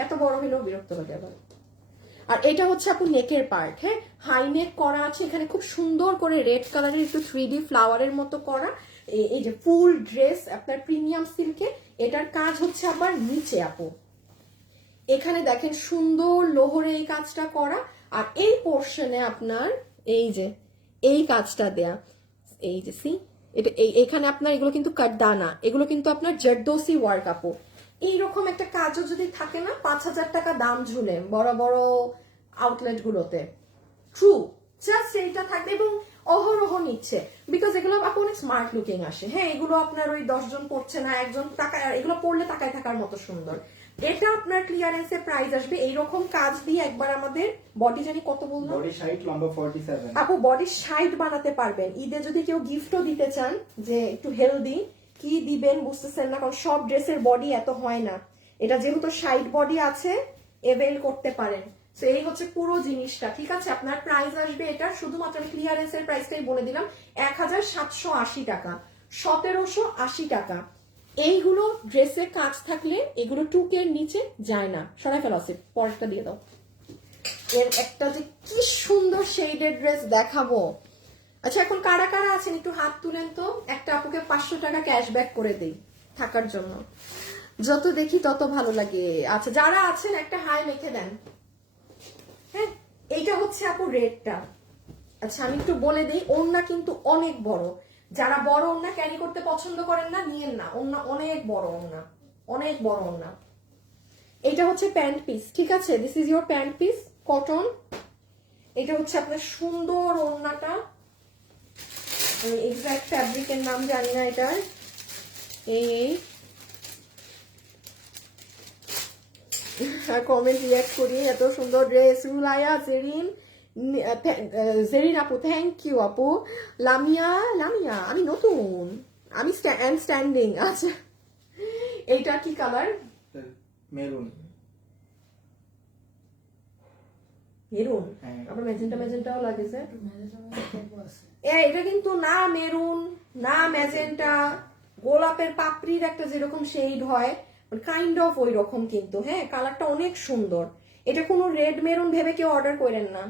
এত বড় হলেও বিরক্ত লাগে আবার। আর এটা হচ্ছে আপু নেকের পার্ট। হ্যাঁ হাই নেক করা আছে, এখানে খুব সুন্দর করে রেড কালারের একটু 3D ফ্লাওয়ারের মতো করা। এই যে ফুল ড্রেস আপনার প্রিমিয়াম সিল্কে, এটার কাজ হচ্ছে আবার নিচে আপু এখানে দেখেন সুন্দর লোহরে এই কাজটা করা, আর এই পোর্শনে আপনার এই যে এই কাজটা দেয়া, এই যে সি এটা এখানে আপনার এগুলো কিন্তু কাটদানা, এগুলো কিন্তু আপনার জর্দোসি ওয়ার্ক আপু। এইরকম একটা কাজও যদি থাকে না 5,000 টাকা দাম ঝুলে বড় বড় আউটলেট গুলোতে, ট্রু জাস্ট এইটা থাকবে এবং অহরহ নিচ্ছে, বিকজ এগুলো আপু অনেক স্মার্ট লুকিং আসে। হ্যাঁ এগুলো আপনার ওই 10 জন পড়ছে না, একজন টাকা, এগুলো পড়লে তাকায় থাকার মতো সুন্দর। এটা আপনার ক্লিয়ারেন্সে প্রাইস আসবে এইরকম কাজ দিয়ে একবার আমাদের বডি জানি কত বললাম, বডি সাইজ লম্বা 47। আপু বডি সাইড বানাতে পারবেন। ঈদে যদি কেউ গিফটও দিতে চান যে একটু হেলদি, কি দিবেন বুঝতেছেন না, কারণ সব ড্রেসের বডি এত হয় না, এটা যেহেতু সাইড বডি আছে এভেল করতে পারেন। তো এই হচ্ছে পুরো জিনিসটা, ঠিক আছে। আপনার প্রাইস আসবে এটা শুধুমাত্র আমি ক্লিয়ারেন্সের প্রাইসটাই বলে দিলাম 1780 টাকা, 1780 টাকা। এইগুলো ড্রেসের কাজ থাকলে এগুলো 2K এর নিচে যায় না। সরাই ফেলা আছে, পরেরটা দিয়ে দাও। এর একটা যে কি সুন্দর শেডের ড্রেস দেখাবো। আচ্ছা এখন কারা কারা আছেন একটু হাত তুলেন তো, একটা আপুকে 500 টাকা ক্যাশব্যাক করে দেই থাকার জন্য, যত দেখি তত ভালো লাগে। আচ্ছা যারা আছেন একটা হাই লিখে দেন। হ্যাঁ এইটা হচ্ছে আপু রেডটা। আচ্ছা আমি একটু বলে দিই, ওড়না কিন্তু অনেক বড়, যারা বড় ওড়না ক্যারি করতে পছন্দ করেন না নিয়েন না, ওড়না অনেক বড়, ওড়না অনেক বড় ওড়না। এটা হচ্ছে প্যান্ট পিস, ঠিক আছে, this is your pant piece cotton. এটা হচ্ছে আপনার সুন্দর ওড়নাটা, এক্সাক্ট ফ্যাব্রিকের নাম জানি না এটার। এই কমেন্ট রিয়াক্ট করি, এত সুন্দর ড্রেস। রুলাইয়া জেরিন আপু থ্যাংক ইউ আপু। লামিয়া আমি নতুন, আমি স্ট্যান্ডিং। আচ্ছা এইটা কি কালার? মেরুন। মেরুন, আবার ম্যাজেন্টাও লাগেছে। এটা কিন্তু না মেরুন না ম্যাজেন্টা, গোলাপের পাপড়ির একটা যেরকম শেড হয় কাইন্ড অফ ওই রকম কিন্তু। হ্যাঁ কালারটা অনেক সুন্দর। এটা কোনো রেড মেরুন ভেবে কেউ অর্ডার করেন না,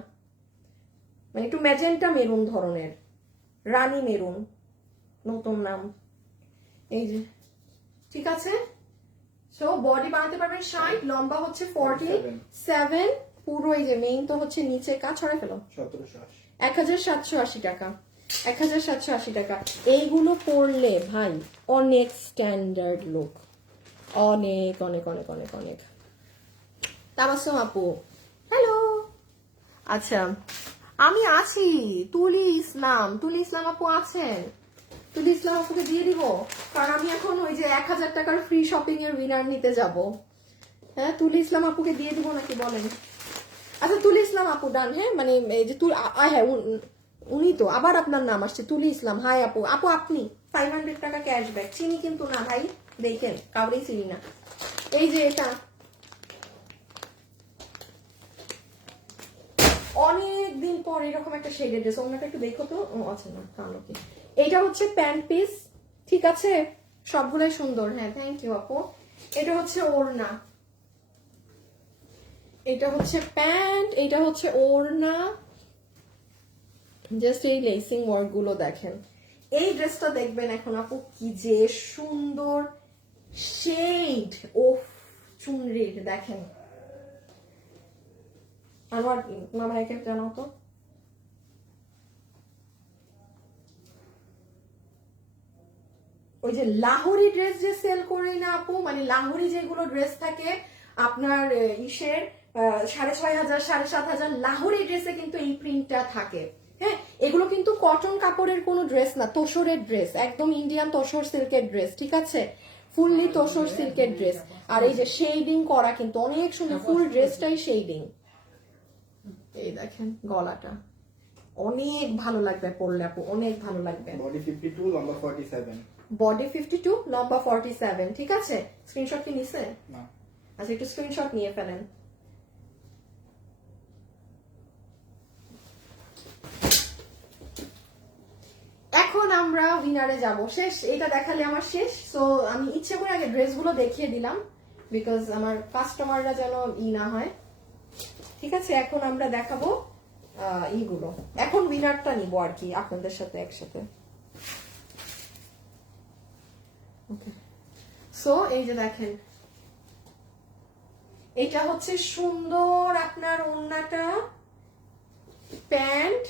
মানে একটু ম্যাজেন্টা মেরুন ধরনের, রানী মেরুন নতুন নাম। এই যে ঠিক আছে। সো বডি বানাতে পারবেন 60, লম্বা হচ্ছে 47, পুরো এই যে মেইন তো হচ্ছে নিচে কাজ ছড়াই ফেলো 1780 1780 টাকা, 1780 টাকা। এইগুলো পরলে ভাই অনেক স্ট্যান্ডার্ড লুক, অনেক অনেক অনেক অনেক অনেক। তাবাসসুম আপু হ্যালো। আচ্ছা আমি আছি, তুলি ইসলাম আপু আছেন? তুলি ইসলাম আপুকে দিয়ে দিব, কারণ আমি এখন ওই যে 1000 টাকার ফ্রি শপিং এর উইনার নিতে যাব। হ্যাঁ তুলি ইসলাম আপুকে দিয়ে দিব নাকি বলেন? আচ্ছা তুলি ইসলাম আপু ডান। হ্যাঁ মানে এই যে হ্যাঁ উনি তো আবার আপনার নাম আসছে তুলি ইসলাম। হাই আপু, আপনি 500 টাকা ক্যাশব্যাক। চিনি কিন্তু না ভাই, দেখেন কাউরেই চিনি না। এই যে এটা অনেক দিন পর এরকম একটা শেডের ড্রেস, অন্যটা একটু দেখো তো। ও আচ্ছা না কালো কি, এইটা হচ্ছে প্যান্ট পিস, ঠিক আছে সবগুলাই সুন্দর। হ্যাঁ থ্যাংক ইউ আপু। এটা হচ্ছে ওড়না, এটা হচ্ছে প্যান্ট, এটা হচ্ছে ওড়না। জাস্ট এই লেসিং ওয়ার্ক গুলো দেখেন। এই ড্রেসটা দেখবেন এখন আপু কি যে সুন্দর শেড, ওফ চুনরির দেখেন। আমার ভাইকে জানাও তো। ওই যে লাহোরি ড্রেস যে সেল করি না আপু, মানে লাহোরি যেগুলো ড্রেস থাকে আপনার ইসের 6500 7,500, লাহোরি ড্রেসে কিন্তু এই প্রিন্টটা থাকে। হ্যাঁ এগুলো কিন্তু কটন কাপড়ের কোনো ড্রেস না, তোসরের ড্রেস, একদম ইন্ডিয়ান তোসর সিল্কের ড্রেস, ঠিক আছে ফুললি তোসর সিল্কের ড্রেস। আর এই যে শেডিং করা কিন্তু অনেক সুন্দর, ফুল ড্রেসটাই শেডিং। এই দেখেন গলাটা অনেক ভালো লাগবে পরলে আপু, অনেক ভালো লাগবে। বডি 52 লম্বা 47। বডি 52 লম্বা 47, ঠিক আছে। স্ক্রিনশট কি নিছে? না। আচ্ছা একটু স্ক্রিনশট নিয়ে ফেলেন। এখন আমরা উইনারে যাব। শেষ, এটা দেখালে আমার শেষ। সো আমি ইচ্ছে করে আগে ড্রেসগুলো দেখিয়ে দিলাম, বিকজ আমার কাস্টমাররা যেন না হয়, ঠিক আছে। এখন আমরা দেখাবো ইগুলো, এখন উইনারটা নিব আর কি আপনাদের সাথে একসাথে। ওকে সো এই যে দেখেন, এটা হচ্ছে সুন্দর আপনার ওড়নাটা, প্যান্ট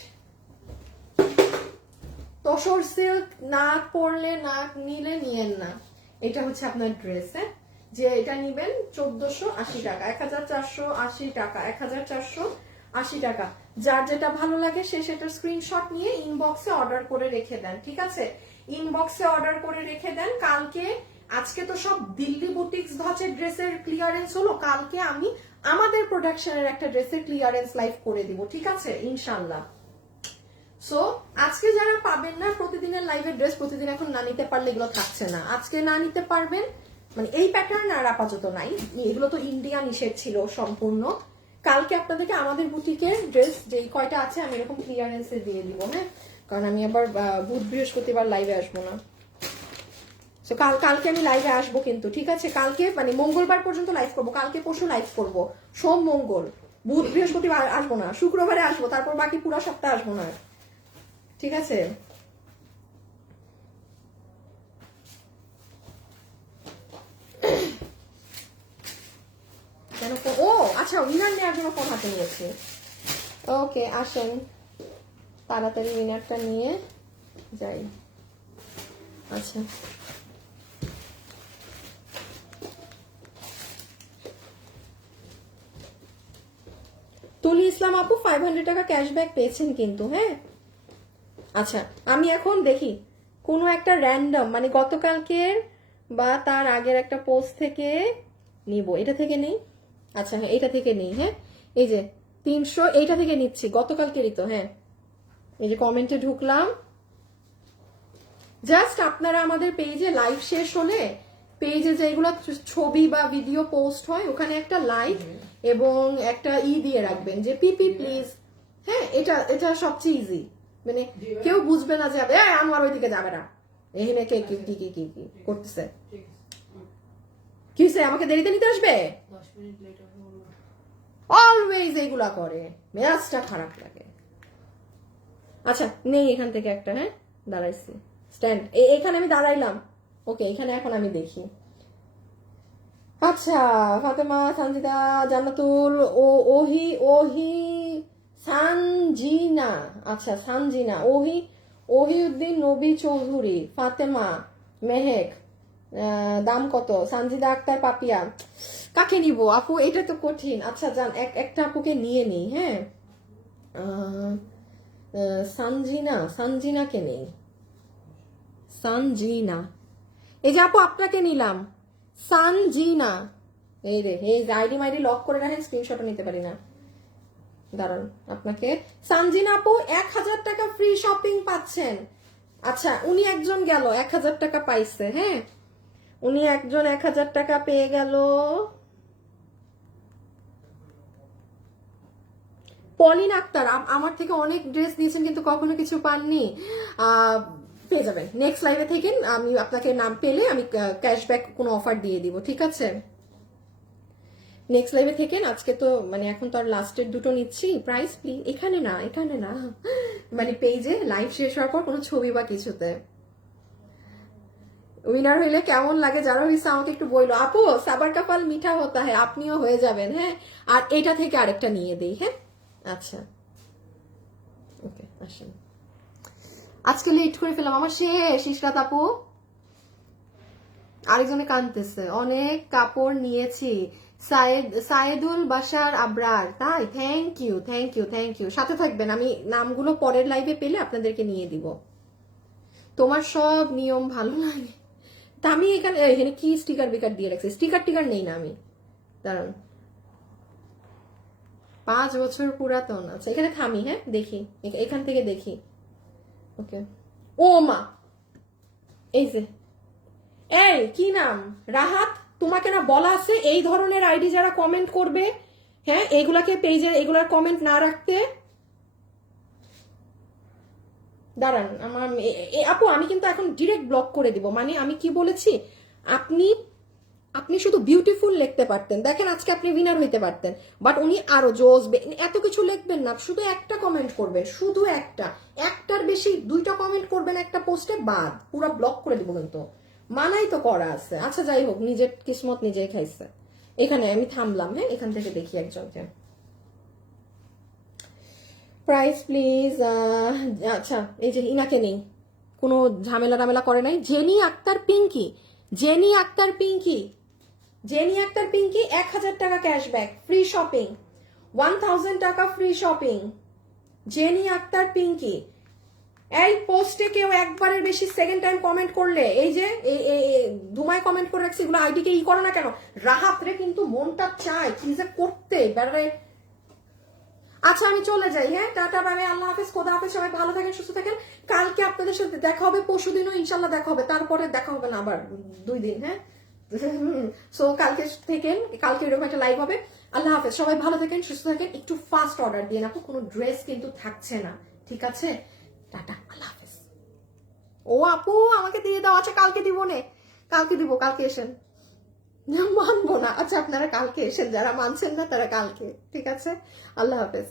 তোসর সিল্ক, না পরলে না নিলে নিয়েন না। এটা হচ্ছে আপনার ড্রেস, যে এটা নিবেন 1480 টাকা, 1480 টাকা, 1480 টাকা। যার যেটা ভালো লাগে সে সেটার স্ক্রিনশট নিয়ে ইনবক্সে অর্ডার করে রেখে দেন, ঠিক আছে। ইনবক্সে অর্ডার করে রেখে দেন। কালকে, আজকে তো সব দিল্লি বুটিক্স ধাঁচের ড্রেসের ক্লিয়ারেন্স হলো, কালকে আমি আমাদের প্রোডাকশনের একটা ড্রেসের ক্লিয়ারেন্স লাইভ করে দিব, ঠিক আছে ইনশাল্লাহ। সো আজকে যারা পাবেন না প্রতিদিনের লাইভের ড্রেস, প্রতিদিন এখন না নিতে পারলে এগুলো থাকছে না, আজকে না নিতে পারবেন, মানে এই প্যাটার্ন আর আপাতত নাই, এগুলো তো ইন্ডিয়ান নিষেধ ছিল সম্পূর্ণ। কালকে আপনাদেরকে আমাদের বুটিকের ড্রেস যেই কয়টা আছে আমি এরকম ক্লিয়ারেন্সে দিয়ে দিব, হ্যাঁ, কারণ আমি আবার বুধ বৃহস্পতিবার লাইভে আসবো না। সো কালকে আমি লাইভে আসবো কিন্তু, ঠিক আছে। কালকে মানে মঙ্গলবার পর্যন্ত লাইভ করবো, কালকে পরশু লাইভ করবো, সোম মঙ্গল, বুধ বৃহস্পতিবার আসবো না, শুক্রবারে আসবো, তারপর বাকি পুরো সপ্তাহ আসবো না, ঠিক আছে। কেন ও আচ্ছা উইনার নেওয়ার জন্য ফোন হাতে নিয়েছি। ওকে আসেন তাড়াতাড়ি উইনারটা নিয়ে যাই। আচ্ছা তুলি ইসলাম আপু 500 টাকা ক্যাশব্যাক পেয়েছেন কিন্তু, হ্যাঁ। আচ্ছা আমি এখন দেখি কোনো একটা র্যান্ডম, মানে গতকালকের বা তার আগের একটা পোস্ট থেকে নিব, এটা থেকে নেই। আচ্ছা হ্যাঁ এটা থেকে নেই, হ্যাঁ এই যে 300, এইটা থেকে নিচ্ছি, গতকালকেরই তো, হ্যাঁ এই যে কমেন্টে ঢুকলাম। জাস্ট আপনারা আমাদের পেজে লাইভ শেষ হলে পেজে যেগুলো ছবি বা ভিডিও পোস্ট হয় ওখানে একটা লাইক এবং একটা দিয়ে রাখবেন যে পিপি প্লিজ, হ্যাঁ এটা সবচেয়ে ইজি, মানে কেউ বুঝবে না যে আনোয়ার ওইদিকে যাবে না, এখানে কে কি কি কি কি করতেছে, কি হয়েছে আমাকে দেরিতে নিতে আসবে। 10 মিনিট লেট হবে। অলওয়েজ এইগুলা করে, মেজাজটা খারাপ লাগে। আচ্ছা নেই এখান থেকে একটা, হ্যাঁ দাঁড়াইছি স্ট্যান্ড, এখানে আমি দাঁড়াইলাম, ওকে এখানে এখন আমি দেখি। আচ্ছা ফাতেমা, সানজিদা, জান্নাতুল, ওহি সানজিনা, আচ্ছা সানজিনা, ওহিউদ্দিন নবী চৌধুরী, ফাতেমা, মেহেক, দাম কত, সানজিদা আক্তার, পাপিয়া। কাকে নিব আপু, এটা তো কঠিন। আচ্ছা যান একটা আপুকে নিয়ে নিই, হ্যাঁ সানজিনাকে নেই, সানজিনা, এই যে আপু আপনাকে নিলাম, সানজিনা। এই রে, এই আইডি মাইডি লক করে রাখেন, স্ক্রিনশটও নিতে পারি না, দাঁড়ান আপনাকে। সানজিনা আপু 1000 টাকা ফ্রি শপিং পাচ্ছেন। আচ্ছা উনি একজন গেল 1000 টাকা পাইছে, হ্যাঁ উনি একজন 1000 টাকা পেয়ে গেল। পলিন আক্তার, আমার থেকে অনেক ড্রেস দিয়েছেন কিন্তু কখনো কিছু পাননি, পেয়ে যাবেন নেক্সট লাইভে থেকে। আমি আপনাকে নাম পেলে আমি ক্যাশব্যাক কোনো অফার দিয়ে দিব, ঠিক আছে? নেক্সট লাইভে থেকে। আজকে তো মানে এখন তো আর লাস্টের দুটো নিচ্ছি, প্রাইস প্লিজ। এখানে না মানে পেজে লাইভ শেষ হওয়ার পর কোনো ছবি বা কিছুতে। উইনার হইলে কেমন লাগে, যারা হয়েছে আমাকে একটু বইলো। আপু সাবার কাপাল মিঠা হতা হ্যাঁ, আপনিও হয়ে যাবেন, হ্যাঁ। আর এটা থেকে আরেকটা নিয়ে দেই, হ্যাঁ আচ্ছা ওকে আসেন। আজকে লেট করে ফেলাম, আমার শেষ। ইশরাত আপু আরেকজনে কাঁদতেছে, অনেক কাপড় নিয়েছি। সায়েদুল বাশার আবরার, তাই থ্যাংক ইউ। সাথে থাকবেন, আমি নামগুলো পরের লাইভে পেলে আপনাদেরকে নিয়ে দিব। তোমার সব নিয়ম ভালো লাগে। তা আমি এখানে কি স্টিকার বিকার দিয়ে রাখছি, স্টিকার নেই না আমি, দাঁড়ান 5 বছর পুরাতন। আচ্ছা এখানে থামি, হ্যাঁ দেখি, এখান থেকে দেখি, ওকে। ও মা, এই যে এই কি নাম, রাহাত, তোমাকে না বলা আছে এই ধরনের আইডি যারা কমেন্ট করবে, হ্যাঁ এইগুলাকে পেজে এগুলার কমেন্ট না রাখতে। দাঁড়ান আমার আপু আমি কিন্তু এখন ডিরেক্ট ব্লক করে দিব। মানে আমি কি বলেছি, আপনি শুধু বিউটিফুল লিখতে পারতেন, দেখেন আজকে আপনি উইনার হইতে পারতেন, বাট উনি আরো জোস, এত কিছু লিখবেন না, শুধু একটা কমেন্ট করবেন, শুধু একটার বেশি 2টা কমেন্ট করবেন একটা পোস্টে, বাদ, পুরো ব্লক করে দিব কিন্তু, মানাই তো করা আছে। আচ্ছা যাই হোক, নিজের কিসমত নিজেই খাইছে। এখানে আমি থামলাম, হ্যাঁ এখান থেকে দেখি একজনকে। Price please. আচ্ছা এই যে ইনাকে নেই, কোনো ঝামেলা করে নাই। জেনি আক্তার পিঙ্কি 1000 টাকা ক্যাশব্যাক, ফ্রি শপিং 1000 টাকা ফ্রি শপিং। জেনি আক্তার পিঙ্কি, এই পোস্টে কেউ একবারের বেশি সেকেন্ড টাইম কমেন্ট করলে, এই যে ধুমায় কমেন্ট করে রাখছি, এগুলো আইডিকে করে না কেন? রাহাত রে কিন্তু মনটা চায় কি যে করতে বেড়ারে। আচ্ছা আমি চলে যাই, হ্যাঁ টাটা বাই বাই, আল্লাহ হাফেজ, খোদা হাফেজ, সবাই ভালো থাকেন সুস্থ থাকেন। কালকে আপনাদের সাথে দেখা হবে, পরশুদিনও ইনশাল্লাহ দেখা হবে, তারপরে দেখা হবে না আবার 2 দিন, হ্যাঁ। সো কালকে এরকম একটা লাইভ হবে। আল্লাহ হাফেজ, সবাই ভালো থাকেন সুস্থ থাকেন। একটু ফাস্ট অর্ডার দিয়ে আপু, কোনো ড্রেস কিন্তু থাকছে না, ঠিক আছে? টাটা, আল্লাহ হাফেজ। ও আপু আমাকে দিয়ে দাও। আচ্ছা কালকে দিব নে, কালকে দিব, কালকে এসেন। মানবো না, আচ্ছা আপনারা কালকে এসেন, যারা মানছেন না তারা কালকে, ঠিক আছে? আল্লাহ হাফেজ।